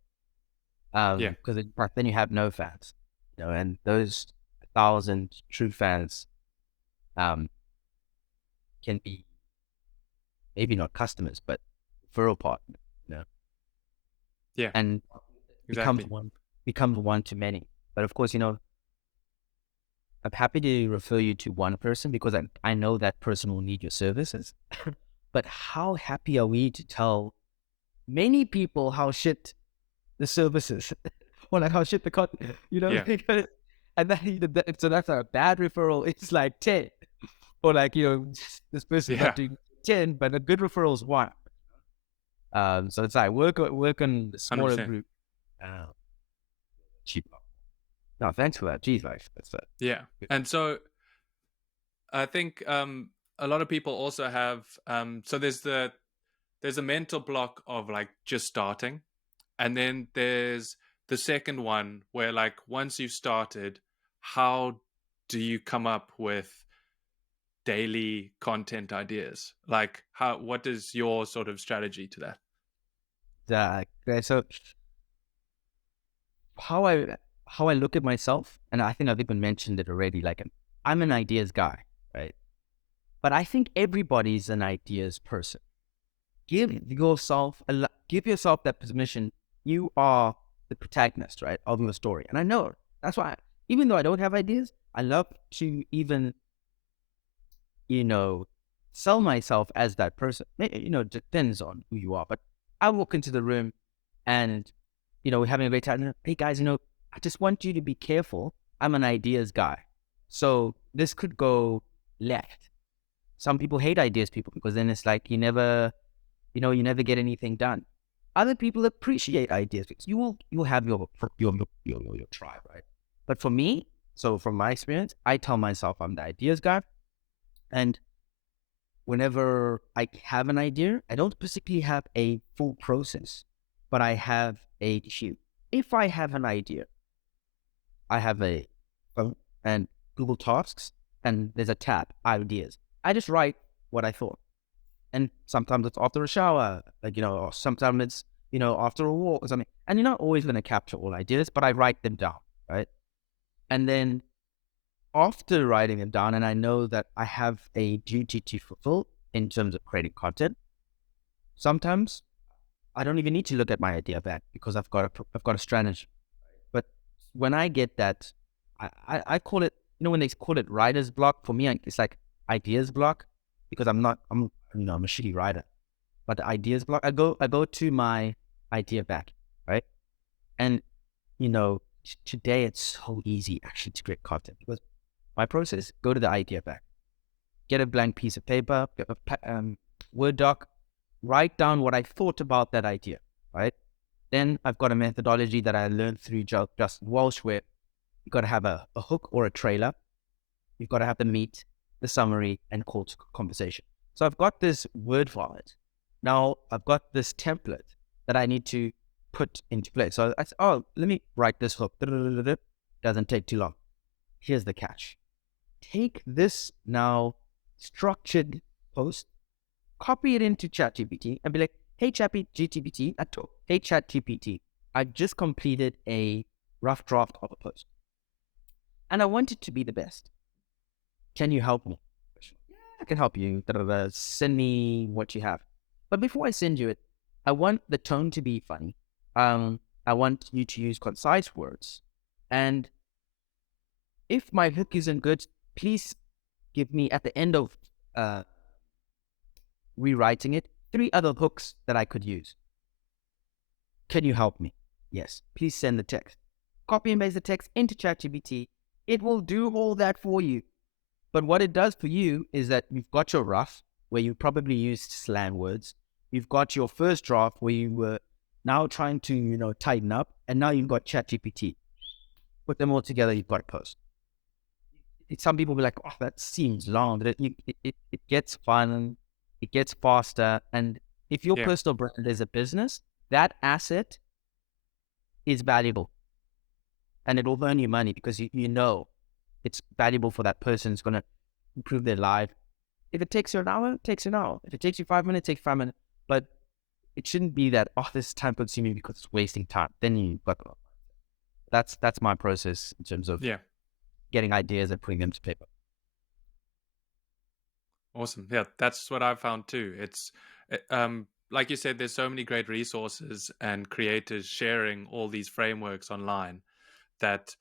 Yeah. Because then you have no fans, and those 1,000 true fans can be maybe not customers, but referral partner, Yeah, and becomes exactly. one to many. But of course, I'm happy to refer you to one person because I know that person will need your services. But how happy are we to tell many people how shit the services or like how shit the content, Yeah. and then so that's a bad referral. It's like 10, or like this person's Yeah. not doing 10, but a good referral is 1. So it's like work on the smaller 100%. group. Cheap. No, thanks for that. Geez, life. That's that. Yeah. And so I think a lot of people also have so there's a mental block of like just starting, and then there's the second one where like once you've started, how do you come up with daily content ideas? Like, what is your sort of strategy to that? So how I look at myself, and I think I've even mentioned it already. Like I'm an ideas guy, right? But I think everybody's an ideas person. Give yourself that permission. You are the protagonist, right, of your story. And I know that's why, even though I don't have ideas, I love to even, sell myself as that person. Depends on who you are. But I walk into the room and, we're having a great time. Hey guys, I just want you to be careful. I'm an ideas guy. So this could go left. Some people hate ideas people because then it's like you never get anything done. Other people appreciate ideas because you'll have your tribe, right? But for me, so from my experience, I tell myself I'm the ideas guy, and whenever I have an idea, I don't specifically have a full process, but I have a queue. If I have an idea, I have a phone and Google Tasks, and there's a tab, ideas. I just write what I thought. And sometimes it's after a shower, or sometimes it's, after a walk or something. And you're not always going to capture all ideas, but I write them down, right? And then after writing them down, and I know that I have a duty to fulfill in terms of creating content, sometimes I don't even need to look at my idea back because I've got a strategy. But when I get that, I call it, when they call it writer's block, for me, it's like ideas block because I'm a shitty writer. But the ideas block, I go to my idea back, right? And, today it's so easy actually to create content because my process, go to the idea back, get a blank piece of paper, get a Word doc, write down what I thought about that idea, right? Then I've got a methodology that I learned through Justin Walsh where you've got to have a hook or a trailer. You've got to have the meat, the summary, and call to conversation. So I've got this word wallet. Now I've got this template that I need to put into place. So I said, let me write this hook. Doesn't take too long. Here's the catch. Take this now structured post, copy it into ChatGPT and be like, hey ChatGPT, I just completed a rough draft of a post and I want it to be the best. Can you help me? Yeah, I can help you. Send me what you have. But before I send you it, I want the tone to be funny. I want you to use concise words. And if my hook isn't good, please give me at the end of rewriting it 3 other hooks that I could use. Can you help me? Yes. Please send the text. Copy and paste the text into ChatGPT. It will do all that for you. But what it does for you is that you've got your rough, where you probably used slang words. You've got your first draft where you were now trying to, tighten up. And now you've got ChatGPT. Put them all together, you've got a post. Some people will be like, oh, that seems long. But it gets fun. It gets faster. And if your personal brand is a business, that asset is valuable. And it will earn you money because you know it's valuable for that person. It's going to improve their life. If it takes you an hour, it takes you an hour. If it takes you 5 minutes, it takes 5 minutes. But it shouldn't be that, this is time consuming because it's wasting time. Then that's my process in terms of getting ideas and putting them to paper. Awesome. Yeah, that's what I've found too. It's like you said, there's so many great resources and creators sharing all these frameworks online that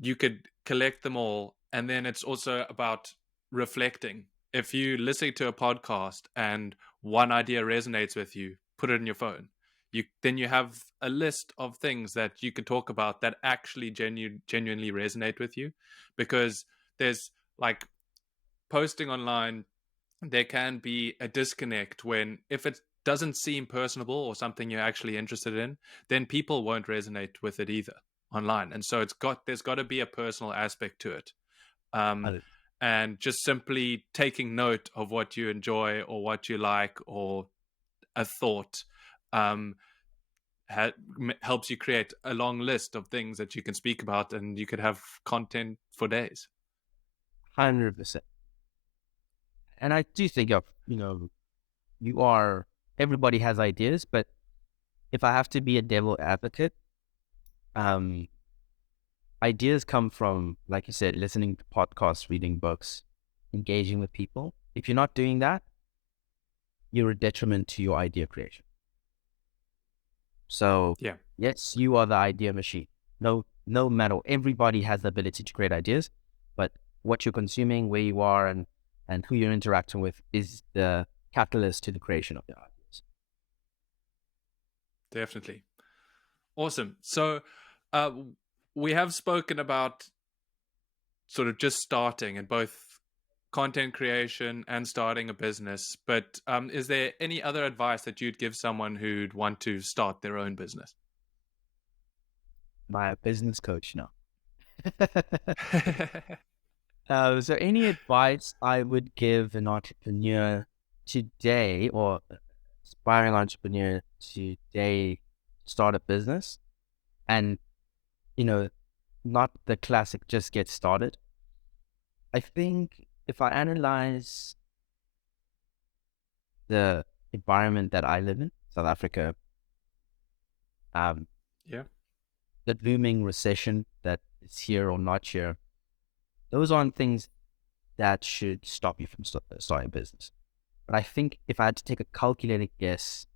you could collect them all. And then it's also about reflecting. If you listen to a podcast and one idea resonates with you, put it in your phone. Then you have a list of things that you can talk about that actually genuinely resonate with you, because there's like posting online, there can be a disconnect when if it doesn't seem personable or something you're actually interested in, then people won't resonate with it either online. And so there's got to be a personal aspect to it. And just simply taking note of what you enjoy or what you like or a thought helps you create a long list of things that you can speak about, and you could have content for days. 100%. And I do think of, you are, everybody has ideas, but if I have to be a devil advocate, um, ideas come from, like you said, listening to podcasts, reading books, engaging with people. If you're not doing that, you're a detriment to your idea creation. So Yeah, yes, you are the idea machine. No matter, everybody has the ability to create ideas, but what you're consuming, where you are, and who you're interacting with is the catalyst to the creation of the ideas. definitely. Awesome. So, uh, we have spoken about sort of just starting in both content creation and starting a business. But is there any other advice that you'd give someone who'd want to start their own business? My business coach now. So any advice I would give an entrepreneur today, or aspiring entrepreneur today, start a business, and not the classic just get started. I think if I analyze the environment that I live in, South Africa, um, Yeah. the looming recession that is here or not here, those aren't things that should stop you from starting a business. But I think if I had to take a calculated guess,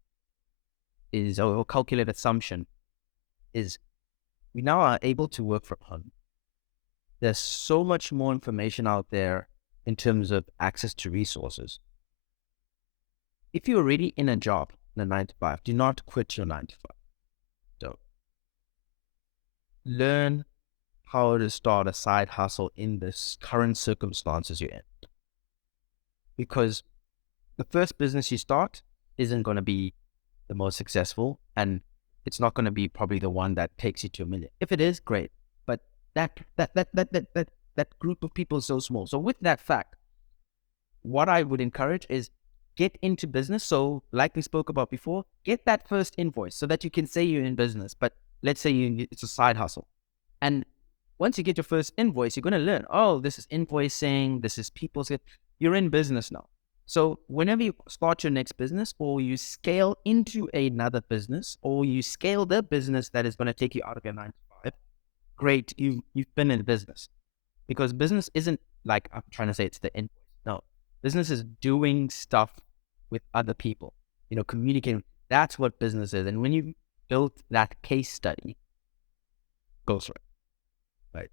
or calculated assumption, is we now are able to work from home. There's so much more information out there in terms of access to resources. If you're already in a job, in a 9 to 5, do not quit your 9 to 5. Don't. Learn how to start a side hustle in this current circumstances you're in. Because the first business you start isn't going to be the most successful, and it's not going to be probably the one that takes you to 1 million. If it is, great. But that group of people is so small. So with that fact, what I would encourage is get into business. So like we spoke about before, get that first invoice so that you can say you're in business. But let's say it's a side hustle. And once you get your first invoice, you're going to learn, oh, this is invoicing, this is people's, you're in business now. So whenever you start your next business, or you scale into another business, or you scale the business that is going to take you out of your 9 to 5, great, you've been in business. Because business isn't like, I'm trying to say it's the invoice. No, business is doing stuff with other people, communicating. That's what business is. And when you build that case study, go for it. Right.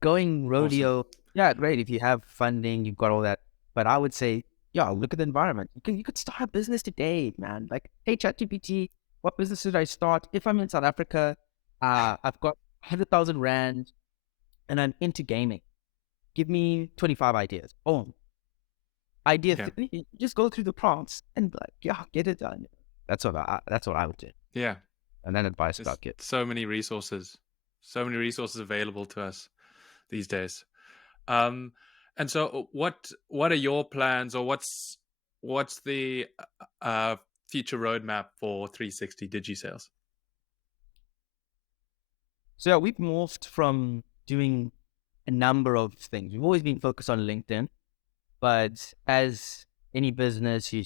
Going rodeo, Awesome. yeah, great. If you have funding, you've got all that. But I would say, yeah, look at the environment. You could start a business today, man. Like, hey, ChatGPT, what business should I start? If I'm in South Africa, I've got 100,000 rand and I'm into gaming. Give me 25 ideas. Oh, idea Yeah. three, just go through the prompts and like, yeah, get it done. That's what I would do. Yeah. And then advice There's about it. so many resources available to us these days. Um, and so, what are your plans, or what's the uh, future roadmap for 360 DigiSales? So yeah, we've morphed from doing a number of things. We've always been focused on LinkedIn, but as any business, you're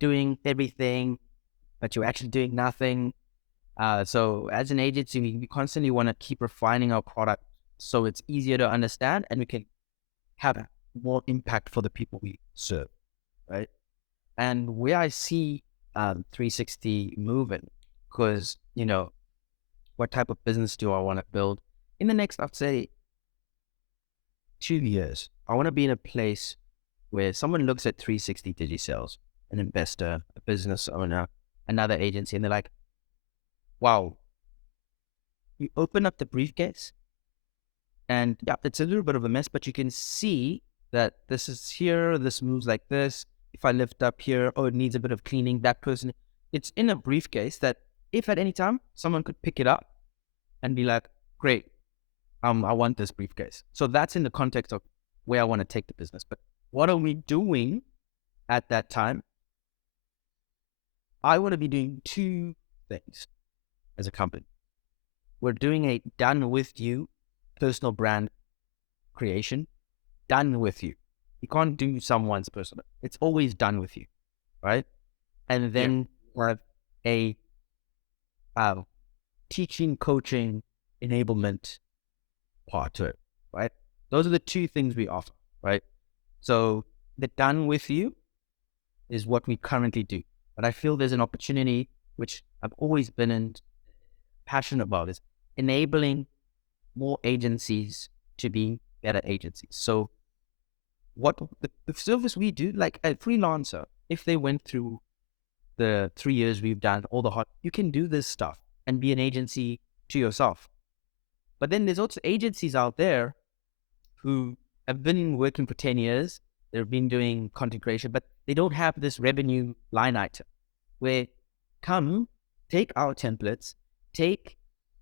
doing everything, but you're actually doing nothing. So as an agency, we constantly want to keep refining our product so it's easier to understand and we can have more impact for the people we serve, right? And where I see 360 moving, because, what type of business do I want to build in the next, I'd say, 2 years? I want to be in a place where someone looks at 360 DigiSales, an investor, a business owner, another agency, and they're like, wow, you open up the briefcase and yeah, it's a little bit of a mess, but you can see that this is here, this moves like this. If I lift up here, oh, it needs a bit of cleaning. That person, it's in a briefcase that if at any time someone could pick it up and be like, great, I want this briefcase. So that's in the context of where I want to take the business. But what are we doing at that time? I want to be doing two things as a company. We're doing a done with you personal brand creation, done with you. You can't do someone's persona. It's always done with you, right? And Yeah. then you have a uh, teaching, coaching, enablement part to it, right? Those are the two things we offer, right? So the done with you is what we currently do. But I feel there's an opportunity, which I've always been passionate about, is enabling more agencies to be better agencies. So what the service we do, like a freelancer, if they went through the 3 years we've done, all the hot, you can do this stuff and be an agency to yourself. But then there's also agencies out there who have been working for 10 years. They've been doing content creation, but they don't have this revenue line item where come take our templates, take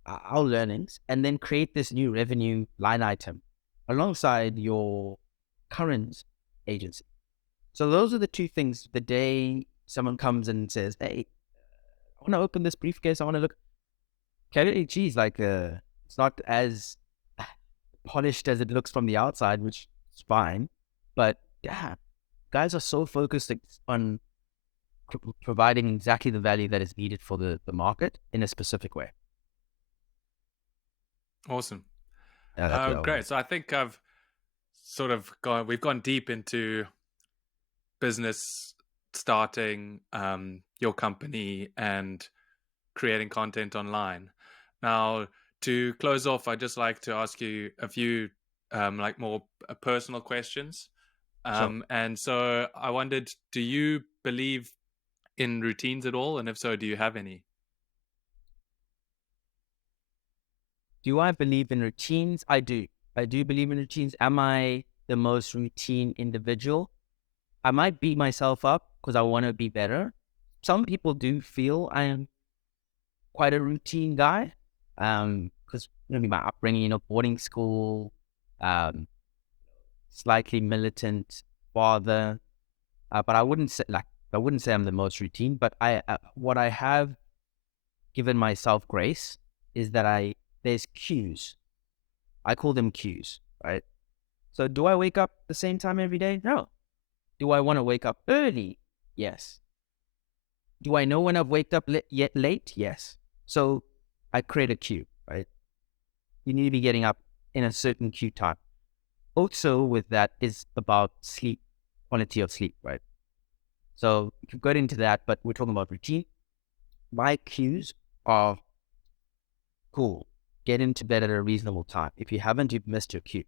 our learnings, and then create this new revenue line item alongside your current agency. So those are the two things. The day someone comes and says, hey, I want to open this briefcase, I want to look, geez, like it's not as polished as it looks from the outside, which is fine. But yeah, guys are so focused on providing exactly the value that is needed for the market in a specific way. Awesome. Yeah, that's what I Great. was. So I think we've gone deep into business starting, your company, and creating content online. Now, to close off, I'd just like to ask you a few like more personal questions. Sure. And so I wondered, do you believe in routines at all? And if so, do you have any? Do I believe in routines? I do. I do believe in routines. Am I the most routine individual? I might beat myself up because I want to be better. Some people do feel I am quite a routine guy. Because maybe my upbringing, boarding school, um, slightly militant father. But I wouldn't say I'm the most routine. But what I have given myself grace is that there's cues. I call them cues, right? So do I wake up the same time every day? No. Do I want to wake up early? Yes. Do I know when I've waked up yet late? Yes. So I create a cue, right? You need to be getting up in a certain cue time. Also with that is about sleep, quality of sleep, right? So we can get into that, but we're talking about routine. My cues are cool. Get into bed at a reasonable time. If you haven't, you've missed your cue.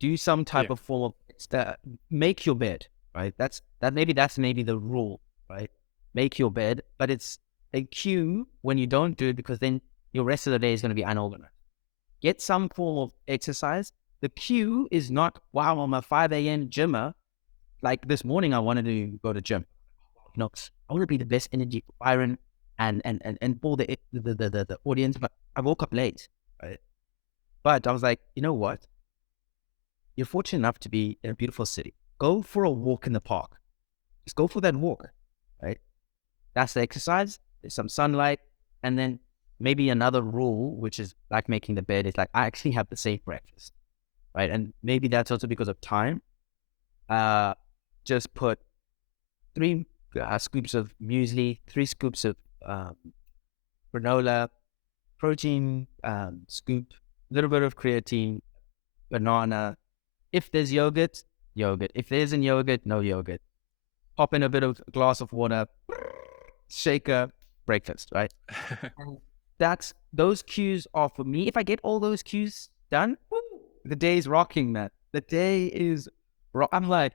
Do some type Yeah. of form of make your bed, right? That's maybe the rule, right? Make your bed, but it's a cue when you don't do it because then your rest of the day is going to be unorganized. Get some form of exercise. The cue is not, wow, I'm a 5 a.m. gymmer. Like this morning, I wanted to go to gym. I want to be the best energy for Byron and for the audience, but I woke up late, right? But I was like, you know what? You're fortunate enough to be in a beautiful city. Go for a walk in the park. Just go for that walk, right? That's the exercise. There's some sunlight. And then maybe another rule, which is like making the bed, is like, I actually have the safe breakfast, right? And maybe that's also because of time. Just put 3 scoops of muesli, 3 scoops of granola, protein scoop, a little bit of creatine, banana. If there's yogurt, yogurt. If there isn't yogurt, no yogurt. Pop in a bit of a glass of water, shaker, breakfast, right? Those cues are for me. If I get all those cues done, woo, the day's rocking, man. The day is I'm like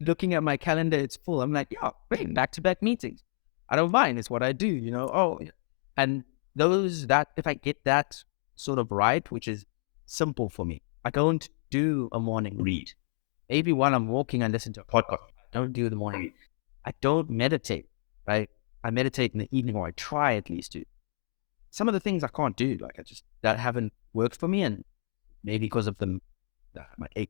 looking at my calendar, it's full. I'm like, yeah, great, back-to-back meetings. I don't mind. It's what I do, Oh, and that if I get that sort of right, which is simple for me, I don't do a morning read. Maybe while I'm walking, I listen to a podcast. I don't do the morning read. I don't meditate, right? I meditate in the evening, or I try at least to. Some of the things I can't do, like that haven't worked for me, and maybe because of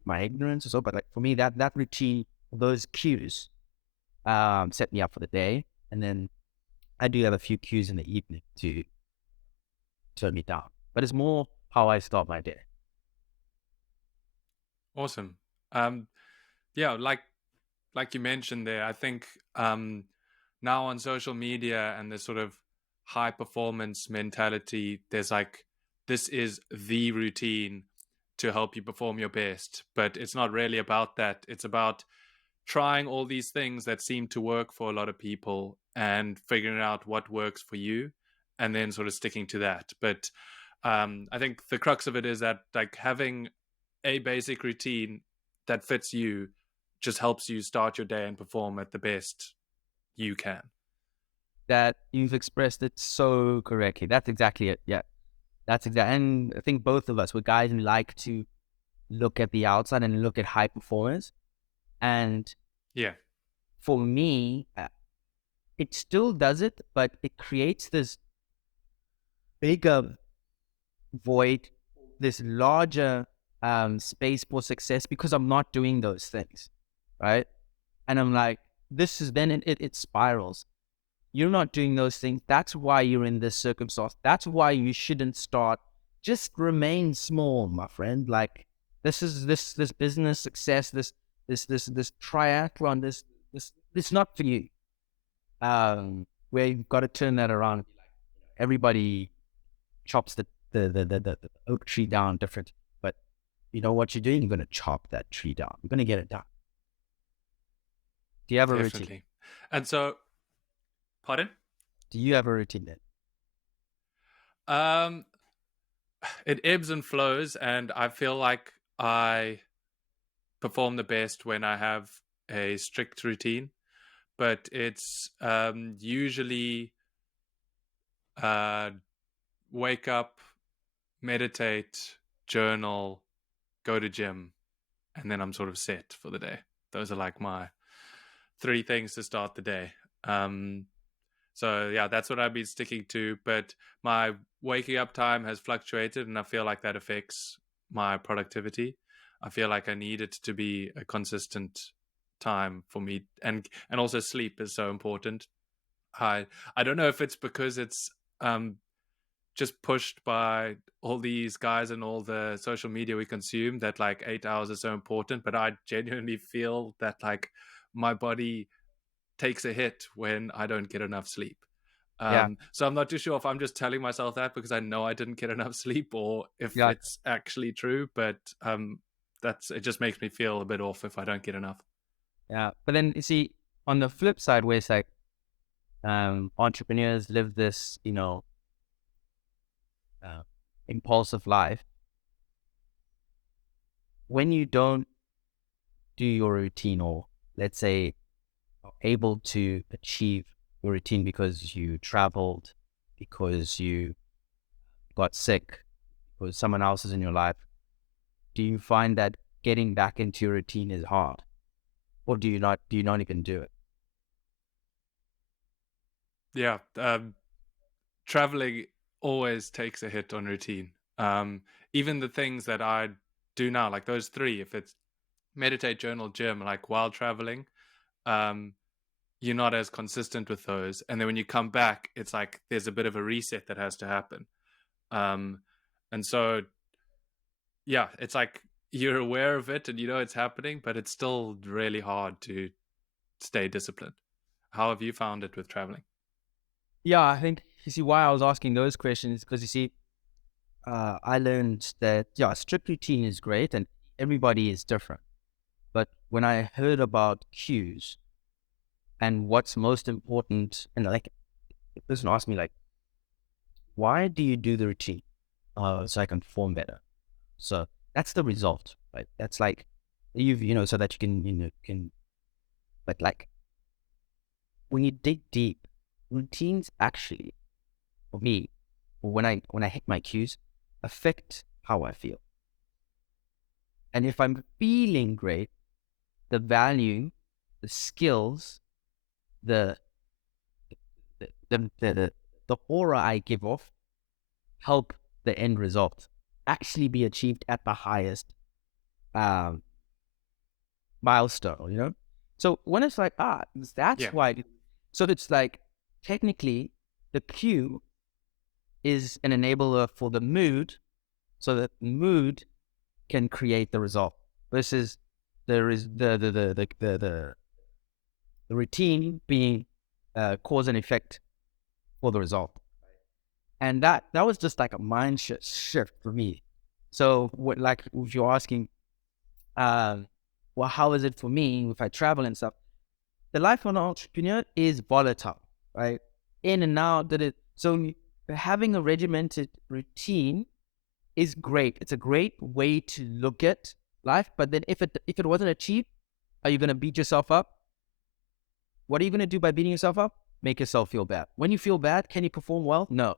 my ignorance or so. But like for me, that routine, those cues, set me up for the day, and then I do have a few cues in the evening to turn me down. But it's more how I start my day. Awesome. Um, Yeah, like you mentioned there, I think now on social media and the sort of high performance mentality, there's like this is the routine to help you perform your best, but it's not really about that. It's about trying all these things that seem to work for a lot of people and figuring out what works for you and then sort of sticking to that. But I think the crux of it is that like having a basic routine that fits you just helps you start your day and perform at the best you can. That you've expressed it so correctly. That's exactly it. Yeah, that's exactly. And I think both of us, we're guys who like to look at the outside and look at high performers. And Yeah, for me, it still does it, but it creates this bigger void, this larger space for success because I'm not doing those things, right? And I'm like, this is then it spirals. You're not doing those things. That's why you're in this circumstance. That's why you shouldn't start. Just remain small, my friend. Like this is this business success, this triathlon, this not for you. Where you've got to turn that around. Everybody chops the oak tree down different, but you know what you're doing? You're going to chop that tree down. You're going to get it done. Do you have a routine? definitely. And so, pardon? Do you have a routine then? Um, it ebbs and flows, and I feel like I perform the best when I have a strict routine. But it's usually uh, wake up, meditate, journal, go to gym, and then I'm sort of set for the day. Those are like my three things to start the day. So yeah, that's what I've been sticking to. But my waking up time has fluctuated, and I feel like that affects my productivity. I feel like I need it to be a consistent time for me, and also sleep is so important. I don't know if it's because it's um just pushed by all these guys and all the social media we consume that like 8 hours is so important, but I genuinely feel that like my body takes a hit when I don't get enough sleep. Yeah, So I'm not too sure if I'm just telling myself that because I know I didn't get enough sleep or if yeah, it's actually true, but that's it just makes me feel a bit off if I don't get enough. yeah. But then you see, on the flip side, where it's like entrepreneurs live this, uh, impulsive life. When you don't do your routine, or let's say are able to achieve your routine because you traveled, because you got sick, because someone else is in your life, do you find that getting back into your routine is hard, or do you not even do it? Yeah, traveling always takes a hit on routine. Even the things that I do now, like those three, if it's meditate, journal, gym, like while traveling, um, you're not as consistent with those. And then when you come back, it's like there's a bit of a reset that has to happen. Um, and so, yeah, it's like you're aware of it and you know it's happening, but it's still really hard to stay disciplined. How have you found it with traveling? Yeah, I think you see why I was asking those questions, because you see, I learned that yeah, strict routine is great and everybody is different. But when I heard about cues and what's most important, and like the person asked me like, why do you do the routine? So I can perform better. So that's the result, right? That's like so that you can but like when you dig deep, routines actually for me, when I hit my cues, affect how I feel. And if I'm feeling great, the value, the skills, the the aura I give off help the end result actually be achieved at the highest um, milestone. So when it's like, that's Yeah. why. So it's like technically the cue is an enabler for the mood, so that mood can create the result versus there is the routine being cause and effect for the result. And that was just like a mind shift for me. So what, like if you're asking, well, how is it for me if I travel and stuff? The life of an entrepreneur is volatile, right? In and out. So having a regimented routine is great. It's a great way to look at life. But then if it wasn't achieved, are you going to beat yourself up? What are you going to do by beating yourself up? Make yourself feel bad. When you feel bad, can you perform well? No.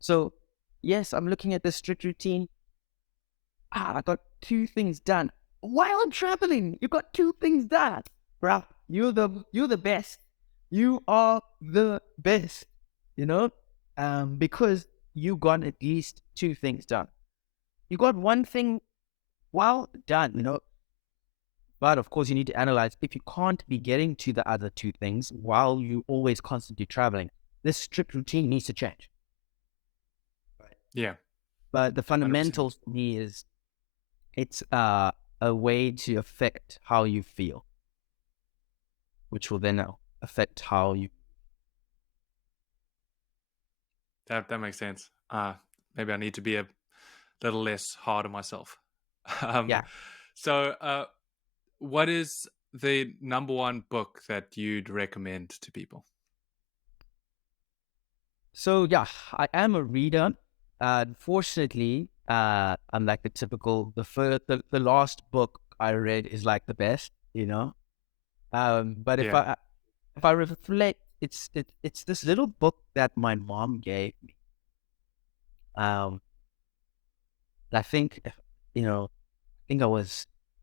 So yes, I'm looking at this strict routine. I got 2 things done while I'm traveling. You got 2 things done, bruh. You're the best. You are the best. You know, because you got at least 2 things done. You got 1 thing, well done. You know, but of course you need to analyze if you can't be getting to the other 2 things while you always constantly traveling. This strict routine needs to change. Yeah. But the 100%. fundamentals for me is it's a way to affect how you feel, which will then affect how you. That makes sense. Maybe I need to be a little less hard on myself. Yeah. So, what is the number 1 book that you'd recommend to people? So yeah, I am a reader. Unfortunately, I'm like the typical. The last book I read is like the best, you know. But Yeah. if I reflect, it's this little book that my mom gave me. I think, you know,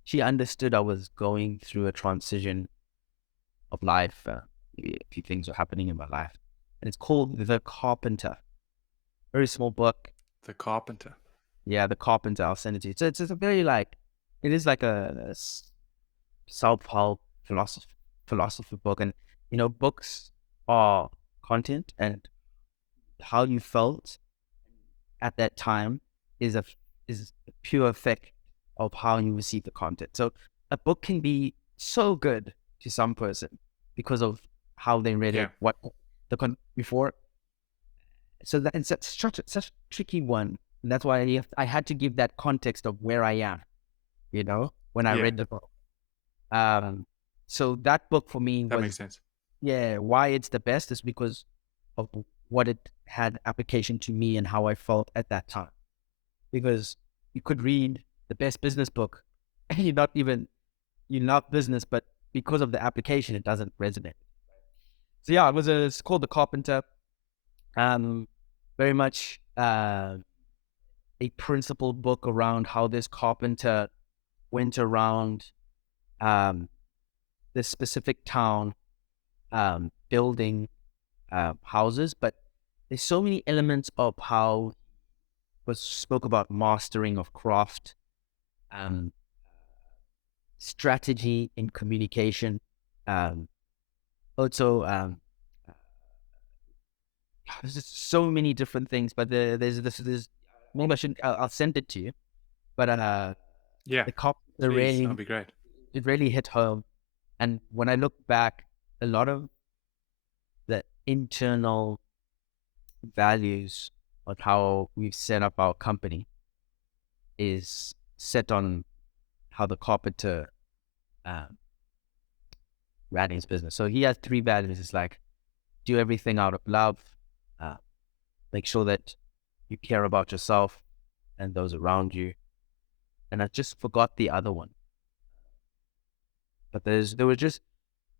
she understood I was going through a transition of life. A few things were happening in my life. And it's called The Carpenter. Very small book. The Carpenter. Yeah, The Carpenter. I'll send it to you. So it's a very it is like a self-help philosophy book. And, you know, books are content, and how you felt at that time is a pure effect of how you receive the content. So a book can be so good to some person because of how they read it, what before. So it's such a tricky one. And that's why I had to give that context of where I am, you know, when I read the book. So that book for me That was, makes sense. yeah, why it's the best is because of what it had application to me and how I felt at that time. Because you could read the best business book and you love business, but because of the application, it doesn't resonate. So yeah, it's called The Carpenter. Very much a principled book around how this carpenter went around this specific town building houses, but there's so many elements of how spoke about mastering of craft, strategy in communication, also there's just so many different things. But there's maybe I should I'll send it to you. But Yeah, the cop please. That'd be great. it really hit home. And when I look back, a lot of the internal values of how we've set up our company is set on how the carpenter ran his business. So he has 3 values. It's like, do everything out of love, make sure that you care about yourself and those around you. And I just forgot the other one. But they're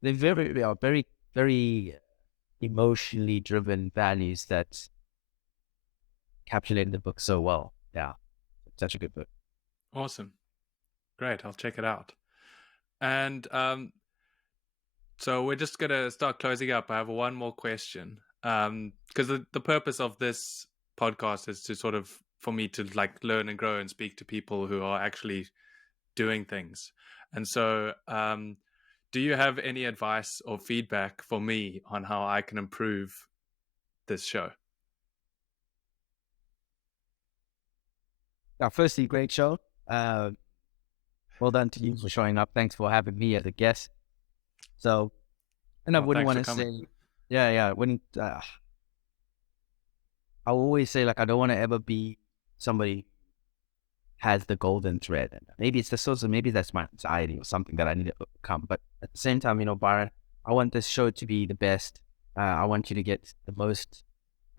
very, very emotionally driven values that encapsulated the book so well. Yeah, such a good book. Awesome. Great. I'll check it out. And so we're just going to start closing up. I have one more question. Because the purpose of this podcast is to sort of, for me to like learn and grow and speak to people who are actually doing things. And so, do you have any advice or feedback for me on how I can improve this show? Firstly, great show. Well done to you for showing up. Thanks for having me as a guest. So, and I Well, wouldn't thanks want for to coming. say, yeah, wouldn't, I always say, like, I don't want to ever be somebody has the golden thread. And maybe it's the source of, maybe that's my anxiety or something that I need to overcome. But at the same time, Byron, I want this show to be the best. I want you to get the most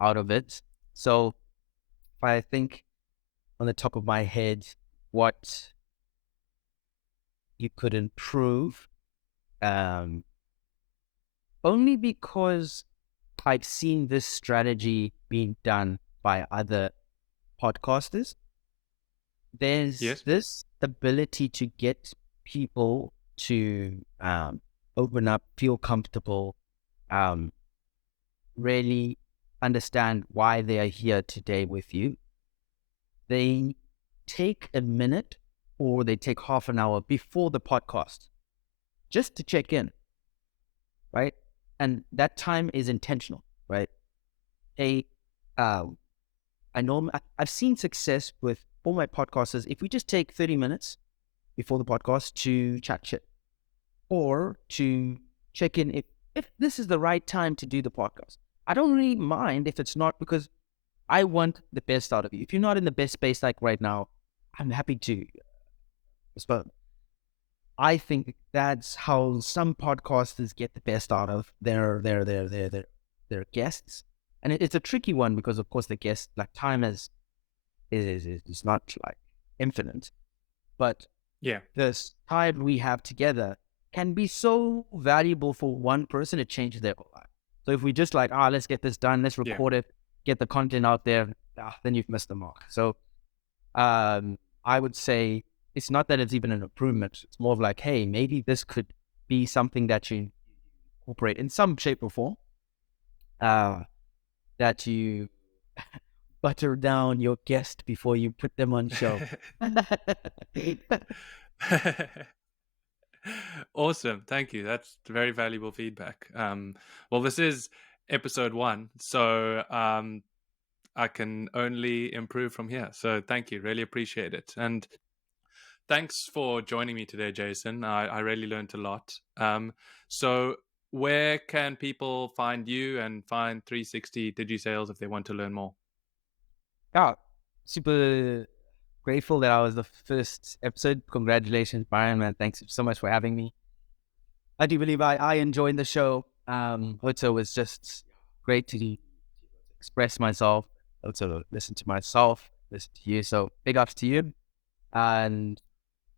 out of it. So if I think on the top of my head, what you could improve, um, only because I've seen this strategy being done by other podcasters. There's Yes. this ability to get people to open up, feel comfortable, really understand why they are here today with you. They take a minute or they take half an hour before the podcast just to check in, right? And that time is intentional, right? They, I've seen success with all my podcasters. If we just take 30 minutes before the podcast to chat shit or to check in if this is the right time to do the podcast. I don't really mind if it's not, because I want the best out of you. If you're not in the best space like right now, I'm happy to respond. I think that's how some podcasters get the best out of their guests. And it's a tricky one because, of course, the guest, like, time is not like infinite, but Yeah. this time we have together can be so valuable for one person. It changes their whole life. So if we just like, let's get this done, let's record it, get the content out there, then you've missed the mark. So I would say it's not that it's even an improvement. It's more of like, hey, maybe this could be something that you incorporate in some shape or form, that you butter down your guest before you put them on show. Awesome. Thank you. That's very valuable feedback. Well, this is episode 1, so I can only improve from here. So thank you. Really appreciate it. And thanks for joining me today, Jason. I really learned a lot. So where can people find you and find 360 DigiSales if they want to learn more? Super grateful that I was the first episode. Congratulations, Byron, man. Thanks so much for having me. I do believe I enjoyed the show. Also, was just great to express myself, also listen to myself, listen to you. So big ups to you. And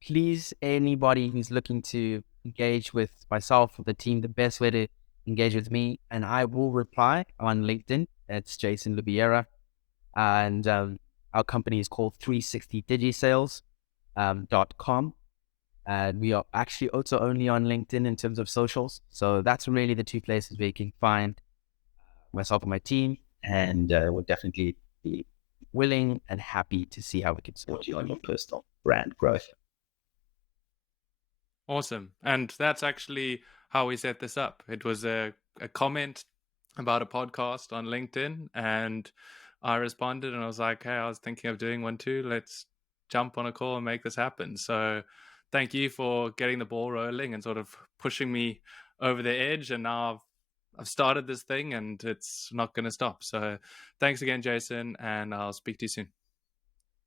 please, anybody who's looking to engage with myself or the team, the best way to engage with me, and I will reply on LinkedIn. It's Jason Luboyera. And our company is called 360 DigiSales.com. And we are actually also only on LinkedIn in terms of socials. So that's really the two places where you can find myself and my team. And we'll definitely be willing and happy to see how we can support you on your personal brand growth. Awesome. And that's actually how we set this up. It was a comment about a podcast on LinkedIn, and I responded and I was like, hey, I was thinking of doing one too. Let's jump on a call and make this happen. So thank you for getting the ball rolling and sort of pushing me over the edge. And now I've started this thing and it's not going to stop. So thanks again, Jason, and I'll speak to you soon.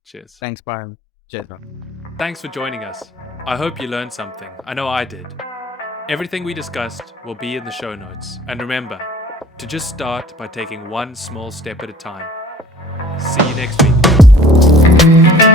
Cheers. Thanks, Byron. Cheers, man. Thanks for joining us. I hope you learned something. I know I did. Everything we discussed will be in the show notes. And remember to just start by taking one small step at a time. See you next week.